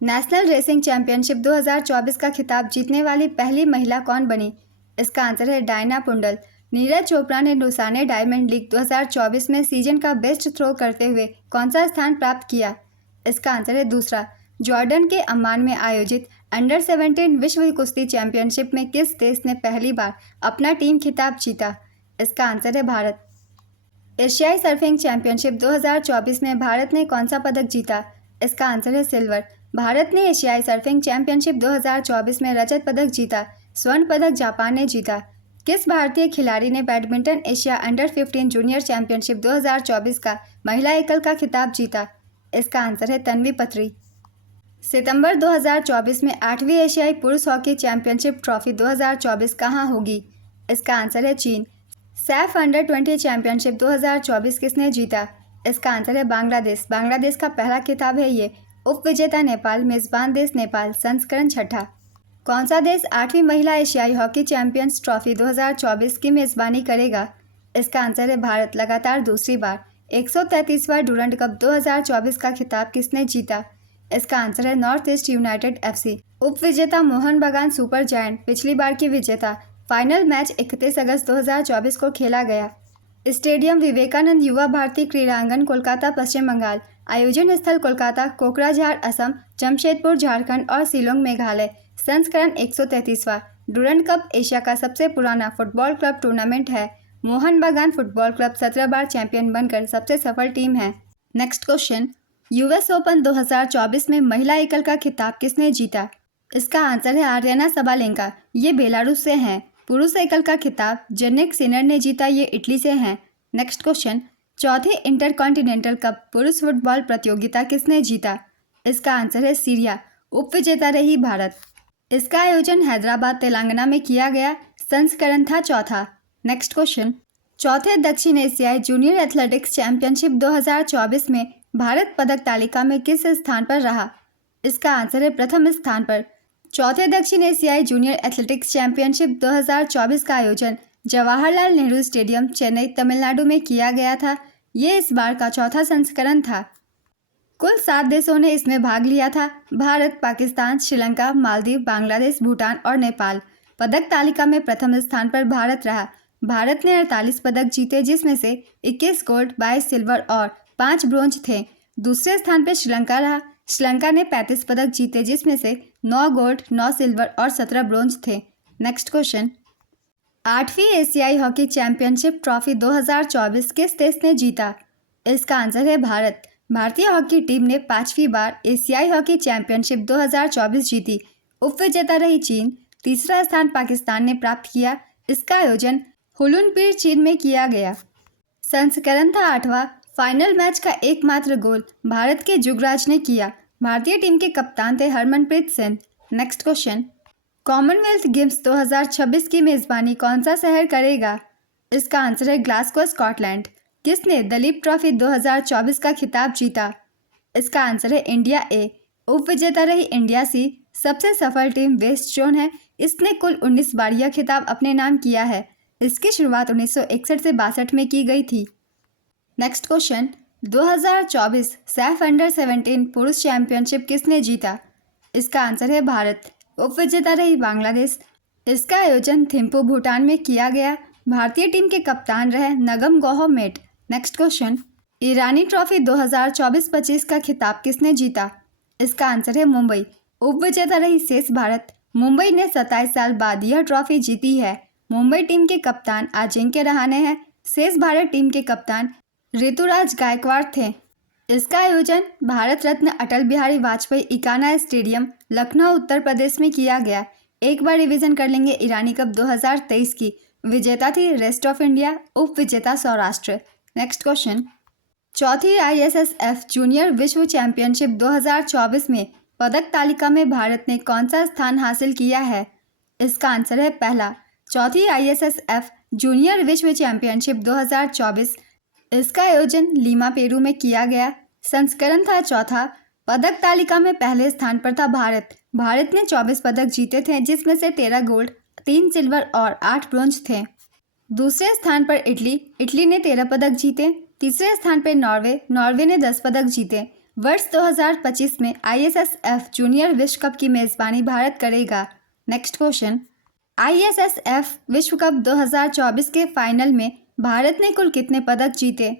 नेशनल रेसिंग चैंपियनशिप 2024 का खिताब जीतने वाली पहली महिला कौन बनी? इसका आंसर है डायना पुंडल। नीरज चोपड़ा ने लुसाने डायमंड लीग 2024 में सीजन का बेस्ट थ्रो करते हुए कौन सा स्थान प्राप्त किया? इसका आंसर है दूसरा। जॉर्डन के अम्मान में आयोजित अंडर 17 विश्व कुश्ती चैंपियनशिप में किस देश ने पहली बार अपना टीम खिताब जीता? इसका आंसर है भारत। एशियाई सर्फिंग चैंपियनशिप 2024 में भारत ने कौन सा पदक जीता? इसका आंसर है सिल्वर। भारत ने एशियाई सर्फिंग चैंपियनशिप 2024 में रजत पदक जीता। स्वर्ण पदक जापान ने जीता। किस भारतीय खिलाड़ी ने badminton Asia under 15 junior championship 2024 का महिला एकल का खिताब जीता? इसका आंसर है तन्वी पत्री। सितंबर 2024 में 8वीं एशियाई पुरुष हॉकी चैंपियनशिप ट्रॉफी 2024 कहां होगी? इसका आंसर है चीन। सैफ अंडर 20 चैंपियनशिप 2024 किसने जीता? इसका आंसर है बांग्लादेश। बांग्लादेश का पहला खिताब है ये। उप विजेता नेपाल, मेजबान देश नेपाल, संस्करण छठा। कौन सा देश 8वीं महिला एशियाई हॉकी चैंपियंस ट्रॉफी 2024 की मेजबानी करेगा? इसका आंसर है भारत, लगातार दूसरी बार। 133वां डूरंड कप 2024 का खिताब किसने जीता? इसका आंसर है नॉर्थ ईस्ट यूनाइटेड FC। उप विजेता मोहन बगान सुपर जायंट पिछली बार की विजेता। फाइनल मैच 31 अगस्त 2024 को खेला गया। स्टेडियम विवेकानंद युवा भारती क्रीड़ांगन, कोलकाता, पश्चिम बंगाल। आयोजन स्थल कोलकाता, कोकराझार असम, जमशेदपुर झारखंड और शिलोंग मेघालय। संस्करण 133वां। डूरंड कप एशिया का सबसे पुराना फुटबॉल क्लब टूर्नामेंट है। मोहन बगान फुटबॉल क्लब 17 बार चैंपियन बनकर सबसे सफल टीम है। नेक्स्ट क्वेश्चन, US ओपन 2024 में महिला एकल का खिताब किसने जीता? इसका आंसर है आर्याना सबालेंका। ये बेलारूस से हैं। पुरुष एकल का खिताब जेनिक सिनर ने जीता। ये इटली से हैं। नेक्स्ट क्वेश्चन, चौथे इंटरकॉन्टिनेंटल कप पुरुष फुटबॉल प्रतियोगिता किसने जीता? इसका आंसर है सीरिया। उप विजेता रही भारत। इसका आयोजन हैदराबाद, तेलंगाना में किया गया। संस्करण था चौथा। नेक्स्ट क्वेश्चन, चौथे दक्षिण एशियाई जूनियर एथलेटिक्स चैंपियनशिप 2024 में भारत पदक तालिका में किस स्थान पर रहा? इसका आंसर है प्रथम स्थान पर। चौथे दक्षिण एशियाई जूनियर एथलेटिक्स चैंपियनशिप 2024 का आयोजन जवाहरलाल नेहरू स्टेडियम, चेन्नई, तमिलनाडु में किया गया था। ये इस बार का चौथा संस्करण था। कुल 7 देशों ने इसमें भाग लिया था। भारत, पाकिस्तान, श्रीलंका, मालदीव, बांग्लादेश, भूटान और नेपाल। पदक तालिका में प्रथम स्थान पर भारत रहा। भारत ने 48 पदक जीते, जिसमें से 21 गोल्ड, 22 सिल्वर और 5 ब्रोंज थे। दूसरे स्थान पर श्रीलंका रहा। श्रीलंका ने 35 पदक जीते, जिसमें से 9 गोल्ड, 9 सिल्वर और 17 ब्रोंज थे। नेक्स्ट क्वेश्चन, 8वीं एशियाई हॉकी चैंपियनशिप ट्रॉफी 2024 किस देश ने जीता? इसका आंसर है भारत। भारतीय हॉकी टीम ने 5वीं बार एशियाई हॉकी चैंपियनशिप 2024 जीती। उप विजेता रही चीन। तीसरा स्थान पाकिस्तान ने प्राप्त किया। इसका आयोजन हुलुनपीर, चीन में किया गया। संस्करण था 8वां। फाइनल मैच का एकमात्र गोल भारत के जुगराज ने किया। भारतीय टीम के कप्तान थे Harmanpreet Singh. Next question, Commonwealth games 2026 की मेजबानी कौन सा शहर करेगा? इसका आंसर है ग्लासगो, स्कॉटलैंड। किसने दलीप ट्रॉफी 2024 का खिताब जीता? इसका आंसर है इंडिया ए। उप विजेता रही इंडिया सी। सबसे सफल टीम वेस्ट जोन है। इसने कुल 19 बार यह खिताब अपने नाम किया है। इसकी शुरुआत 1961 से 62 में की गई थी। नेक्स्ट क्वेश्चन, 2024 सैफ अंडर 17 पुरुष चैंपियनशिप किसने जीता? इसका आंसर है भारत। उप विजेता रही बांग्लादेश। इसका आयोजन थिम्पू, भूटान में किया गया। भारतीय टीम के कप्तान रहे नगम गोहोमेट। नेक्स्ट क्वेश्चन, ईरानी ट्रॉफी 2024-25 का खिताब किसने जीता? इसका आंसर है मुंबई। उप विजेता रही शेष भारत। मुंबई ने 27 साल बाद यह ट्रॉफी जीती है। मुंबई टीम के कप्तान अजिंक्य रहाणे हैं। शेष भारत टीम के कप्तान ऋतुराज गायकवाड़ थे। इसका आयोजन भारत रत्न अटल बिहारी वाजपेयी इकाना स्टेडियम, लखनऊ, उत्तर प्रदेश में किया गया। एक बार रिवीजन कर लेंगे ईरानी कप 2023 की। विजेता थी रेस्ट ऑफ इंडिया, उप विजेता सौराष्ट्र। नेक्स्ट क्वेश्चन, चौथी ISSF जूनियर विश्व चैंपियनशिप 2024 में पदक तालिका में भारत ने कौन सा स्थान हासिल किया है? इसका आंसर है पहला। चौथी ISSF जूनियर विश्व चैंपियनशिप 2024। इसका आयोजन लीमा, पेरू में किया गया। संस्करण था चौथा। पदक तालिका में पहले स्थान पर था भारत। भारत ने 24 पदक जीते थे, जिसमें से 13 गोल्ड, 3 सिल्वर और 8 ब्रोंज थे। दूसरे स्थान पर इटली ने 13 पदक जीते। तीसरे स्थान पर नॉर्वे ने 10 पदक जीते। वर्ष 2025 में ISSF जूनियर विश्व कप की मेजबानी भारत करेगा। नेक्स्ट क्वेश्चन, ISSF विश्व कप 2024 के फाइनल में भारत ने कुल कितने पदक जीते?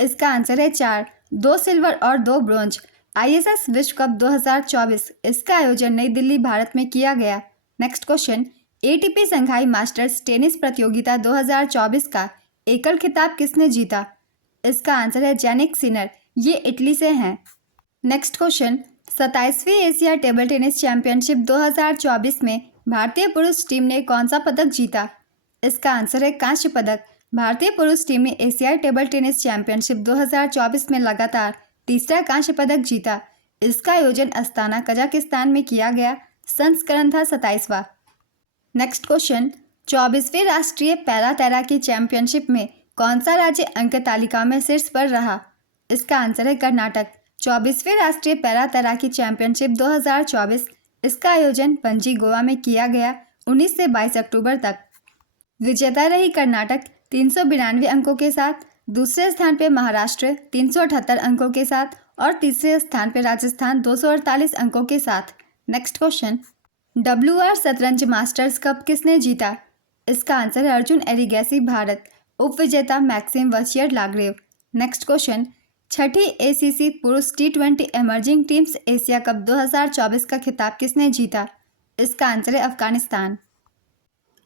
इसका आंसर है 4, 2 सिल्वर और 2 ब्रोंज। ISS विश्व कप 2024, इसका आयोजन नई दिल्ली, भारत में किया गया। नेक्स्ट क्वेश्चन, ATP संघाई मास्टर्स टेनिस प्रतियोगिता 2024 का एकल खिताब किसने जीता? इसका आंसर है जैनिक सिनर, ये इटली से हैं। नेक्स्ट क्वेश्चन, 27वीं एशिया टेबल टेनिस चैंपियनशिप 2024 में भारतीय पुरुष टीम ने कौन सा पदक जीता? इसका आंसर है कांस्य पदक। भारतीय पुरुष टीम ने एशियाई टेबल टेनिस चैंपियनशिप 2024 में लगातार तीसरा कांस्य पदक जीता। इसका आयोजन अस्ताना, कजाकिस्तान में किया गया। संस्करण था 27वां। नेक्स्ट क्वेश्चन, 24वीं राष्ट्रीय पैरा तैराकी चैंपियनशिप में कौन सा राज्य अंक तालिका में शीर्ष पर रहा? इसका आंसर है कर्नाटक। 24वीं राष्ट्रीय पैरा तैराकी चैंपियनशिप 2024, इसका आयोजन पणजी, गोवा में किया गया 19 से 22 अक्टूबर तक। विजेता रही कर्नाटक 392 अंकों के साथ। दूसरे स्थान पर महाराष्ट्र 378 अंकों के साथ और तीसरे स्थान पर राजस्थान 248 अंकों के साथ। नेक्स्ट क्वेश्चन, WR शतरंज मास्टर्स कप किसने जीता? इसका आंसर है अर्जुन एरिगैसी, भारत। उप विजेता मैक्सिम वशियर-लाग्रेव। नेक्स्ट क्वेश्चन, छठी ACC पुरुष T20 emerging teams Asia cup 2024 का खिताब किसने जीता? इसका आंसर है अफगानिस्तान।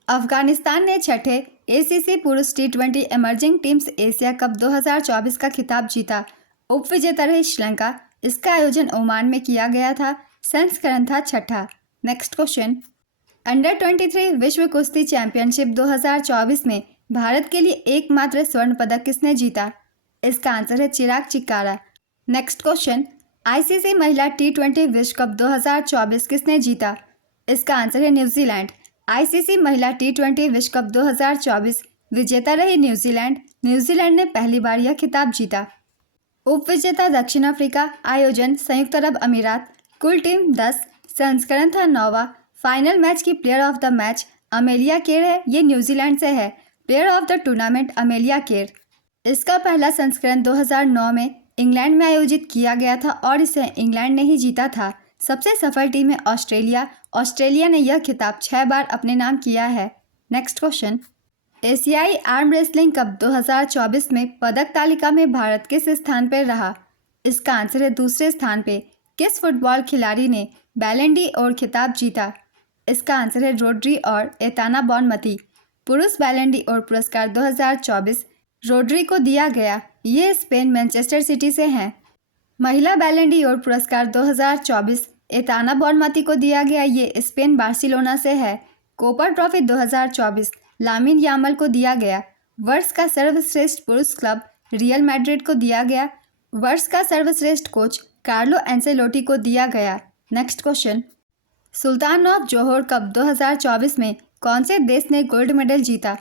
अफगानिस्तान ने छठे ACC पुरुष T20 emerging teams Asia cup 2024 का खिताब जीता। उप विजेता रही श्रीलंका। इसका आयोजन ओमान में किया गया था। संस्करण था छठा। नेक्स्ट क्वेश्चन, अंडर 23 विश्व कुश्ती चैंपियनशिप 2024 में भारत के लिए एकमात्र स्वर्ण पदक किसने जीता? इसका आंसर है चिराग चिक्कारा। नेक्स्ट क्वेश्चन, ICC महिला T20 विश्व कप 2024 किसने जीता? इसका आंसर है न्यूजीलैंड। ICC महिला T20 विश्व कप 2024, विजेता रही न्यूजीलैंड। न्यूजीलैंड ने पहली बार यह खिताब जीता। उप विजेता दक्षिण अफ्रीका। आयोजन संयुक्त अरब अमीरात। कुल टीम 10। संस्करण था 9वां। फाइनल मैच की player of the match Amelia Kerr है, ये न्यूजीलैंड से है। Player of the tournament Amelia Kerr. इसका पहला संस्करण 2009 में इंग्लैंड में आयोजित किया गया था और इसे इंग्लैंड ने ही जीता था। सबसे सफल टीम है ऑस्ट्रेलिया। ऑस्ट्रेलिया ने यह खिताब 6 बार अपने नाम किया है। नेक्स्ट क्वेश्चन, एशियाई आर्म रेसलिंग कप 2024 में पदक तालिका में भारत किस स्थान पर रहा? इसका आंसर है दूसरे स्थान पे। किस फुटबॉल खिलाड़ी ने बैलन डी और खिताब जीता? इसका आंसर है रोड्री और एताना बॉनमती। पुरुष बैलन डी और पुरस्कार 2024 रोड्री को दिया गया, ये स्पेन मैनचेस्टर सिटी से हैं। महिला बैलन डी और पुरस्कार 2024 एताना बॉनमती को दिया गया, ये स्पेन बार्सिलोना से है। कोपर ट्रॉफी 2024 लामिन यामल को दिया गया। वर्ष का सर्वश्रेष्ठ पुरुष क्लब रियल मैड्रिड को दिया गया। वर्ष का सर्वश्रेष्ठ कोच कार्लो एंसेलोटी को दिया गया। Next question, Sultan of Johor cup 2024 में कौन से देश ने गोल्ड मेडल जीता?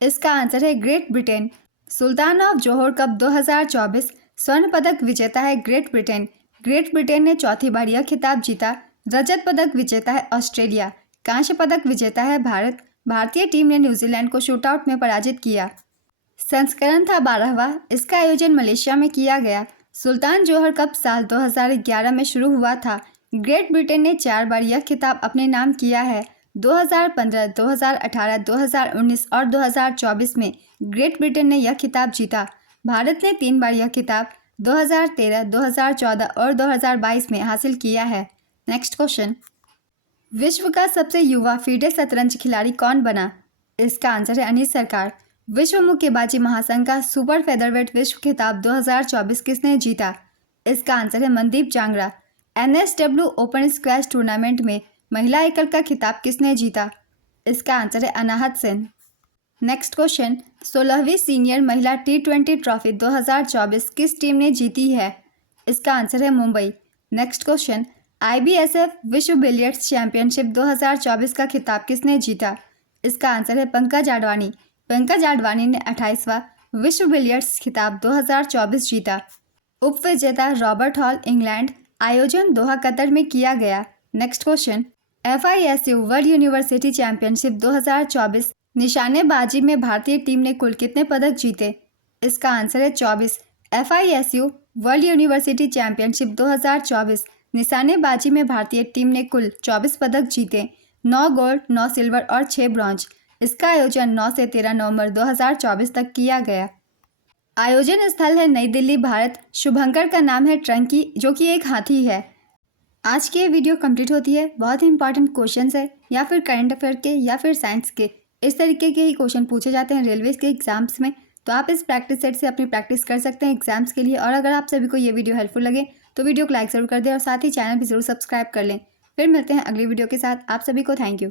इसका आंसर है great Britain. Sultan of Johor cup 2024 स्वर्ण पदक विजेता है ग्रेट ब्रिटेन। ग्रेट ब्रिटेन ने चौथी बार यह खिताब जीता। रजत पदक विजेता है ऑस्ट्रेलिया। कांस्य पदक विजेता है भारत। भारतीय टीम ने न्यूजीलैंड को शूटआउट में पराजित किया। संस्करण था 12वां। इसका आयोजन मलेशिया में किया गया। सुल्तान जोहर कप साल 2011 में शुरू हुआ था। ग्रेट ब्रिटेन ने 4 बार यह खिताब अपने नाम किया है। 2015, 2018, 2019 और 2024 में ग्रेट ब्रिटेन ने यह खिताब जीता। भारत ने 3 बार यह खिताब 2013, 2014 और 2022 में हासिल किया है। नेक्स्ट क्वेश्चन, विश्व का सबसे युवा फीडे शतरंज खिलाड़ी कौन बना? इसका आंसर है अनीस सरकार। विश्व मुक्केबाजी महासंघ का सुपर फेदरवेट विश्व खिताब 2024 किसने जीता? इसका आंसर है Mandeep Jangra. NSW open squash tournament में महिला एकल का खिताब किसने जीता? इसका आंसर है अनाहत सेन। नेक्स्ट क्वेश्चन, 16वीं सीनियर महिला T20 ट्रॉफी 2024 किस टीम ने जीती है? इसका आंसर है मुंबई। नेक्स्ट क्वेश्चन, IBSF विश्व बिलियर्ड्स चैंपियनशिप 2024 का खिताब किसने जीता? इसका आंसर है पंकज आडवाणी। पंकज आडवाणी ने 28वां विश्व बिलियर्ड्स खिताब 2024 जीता। उप विजेता रॉबर्ट हॉल इंग्लैंड। आयोजन दोहा कतर में किया गया। Next question, FISU world university championship 2024 निशानेबाजी में भारतीय टीम ने कुल कितने पदक जीते? इसका आंसर है 24। FISU वर्ल्ड यूनिवर्सिटी चैंपियनशिप 2024 निशानेबाजी में भारतीय टीम ने कुल 24 पदक जीते। 9 गोल्ड, 9 सिल्वर और 6 ब्रॉन्ज। इसका आयोजन 9 से 13 नवंबर 2024 तक किया गया। आयोजन स्थल है नई दिल्ली, भारत। शुभंकर का नाम है ट्रंकी, जो कि एक हाथी है। आज की ये वीडियो कंप्लीट होती है। बहुत ही इंपॉर्टेंट क्वेश्चंस है, या फिर करंट अफेयर के या फिर साइंस के, इस तरीके के ही क्वेश्चन पूछे जाते हैं रेलवे के एग्जाम्स में। तो आप इस प्रैक्टिस सेट से अपनी प्रैक्टिस कर सकते हैं एग्जाम्स के लिए। और अगर आप सभी को ये वीडियो हेल्पफुल लगे तो वीडियो को लाइक ज़रूर कर दें और साथ ही चैनल भी ज़रूर सब्सक्राइब कर लें। फिर मिलते हैं अगली वीडियो के साथ। आप सभी को थैंक यू।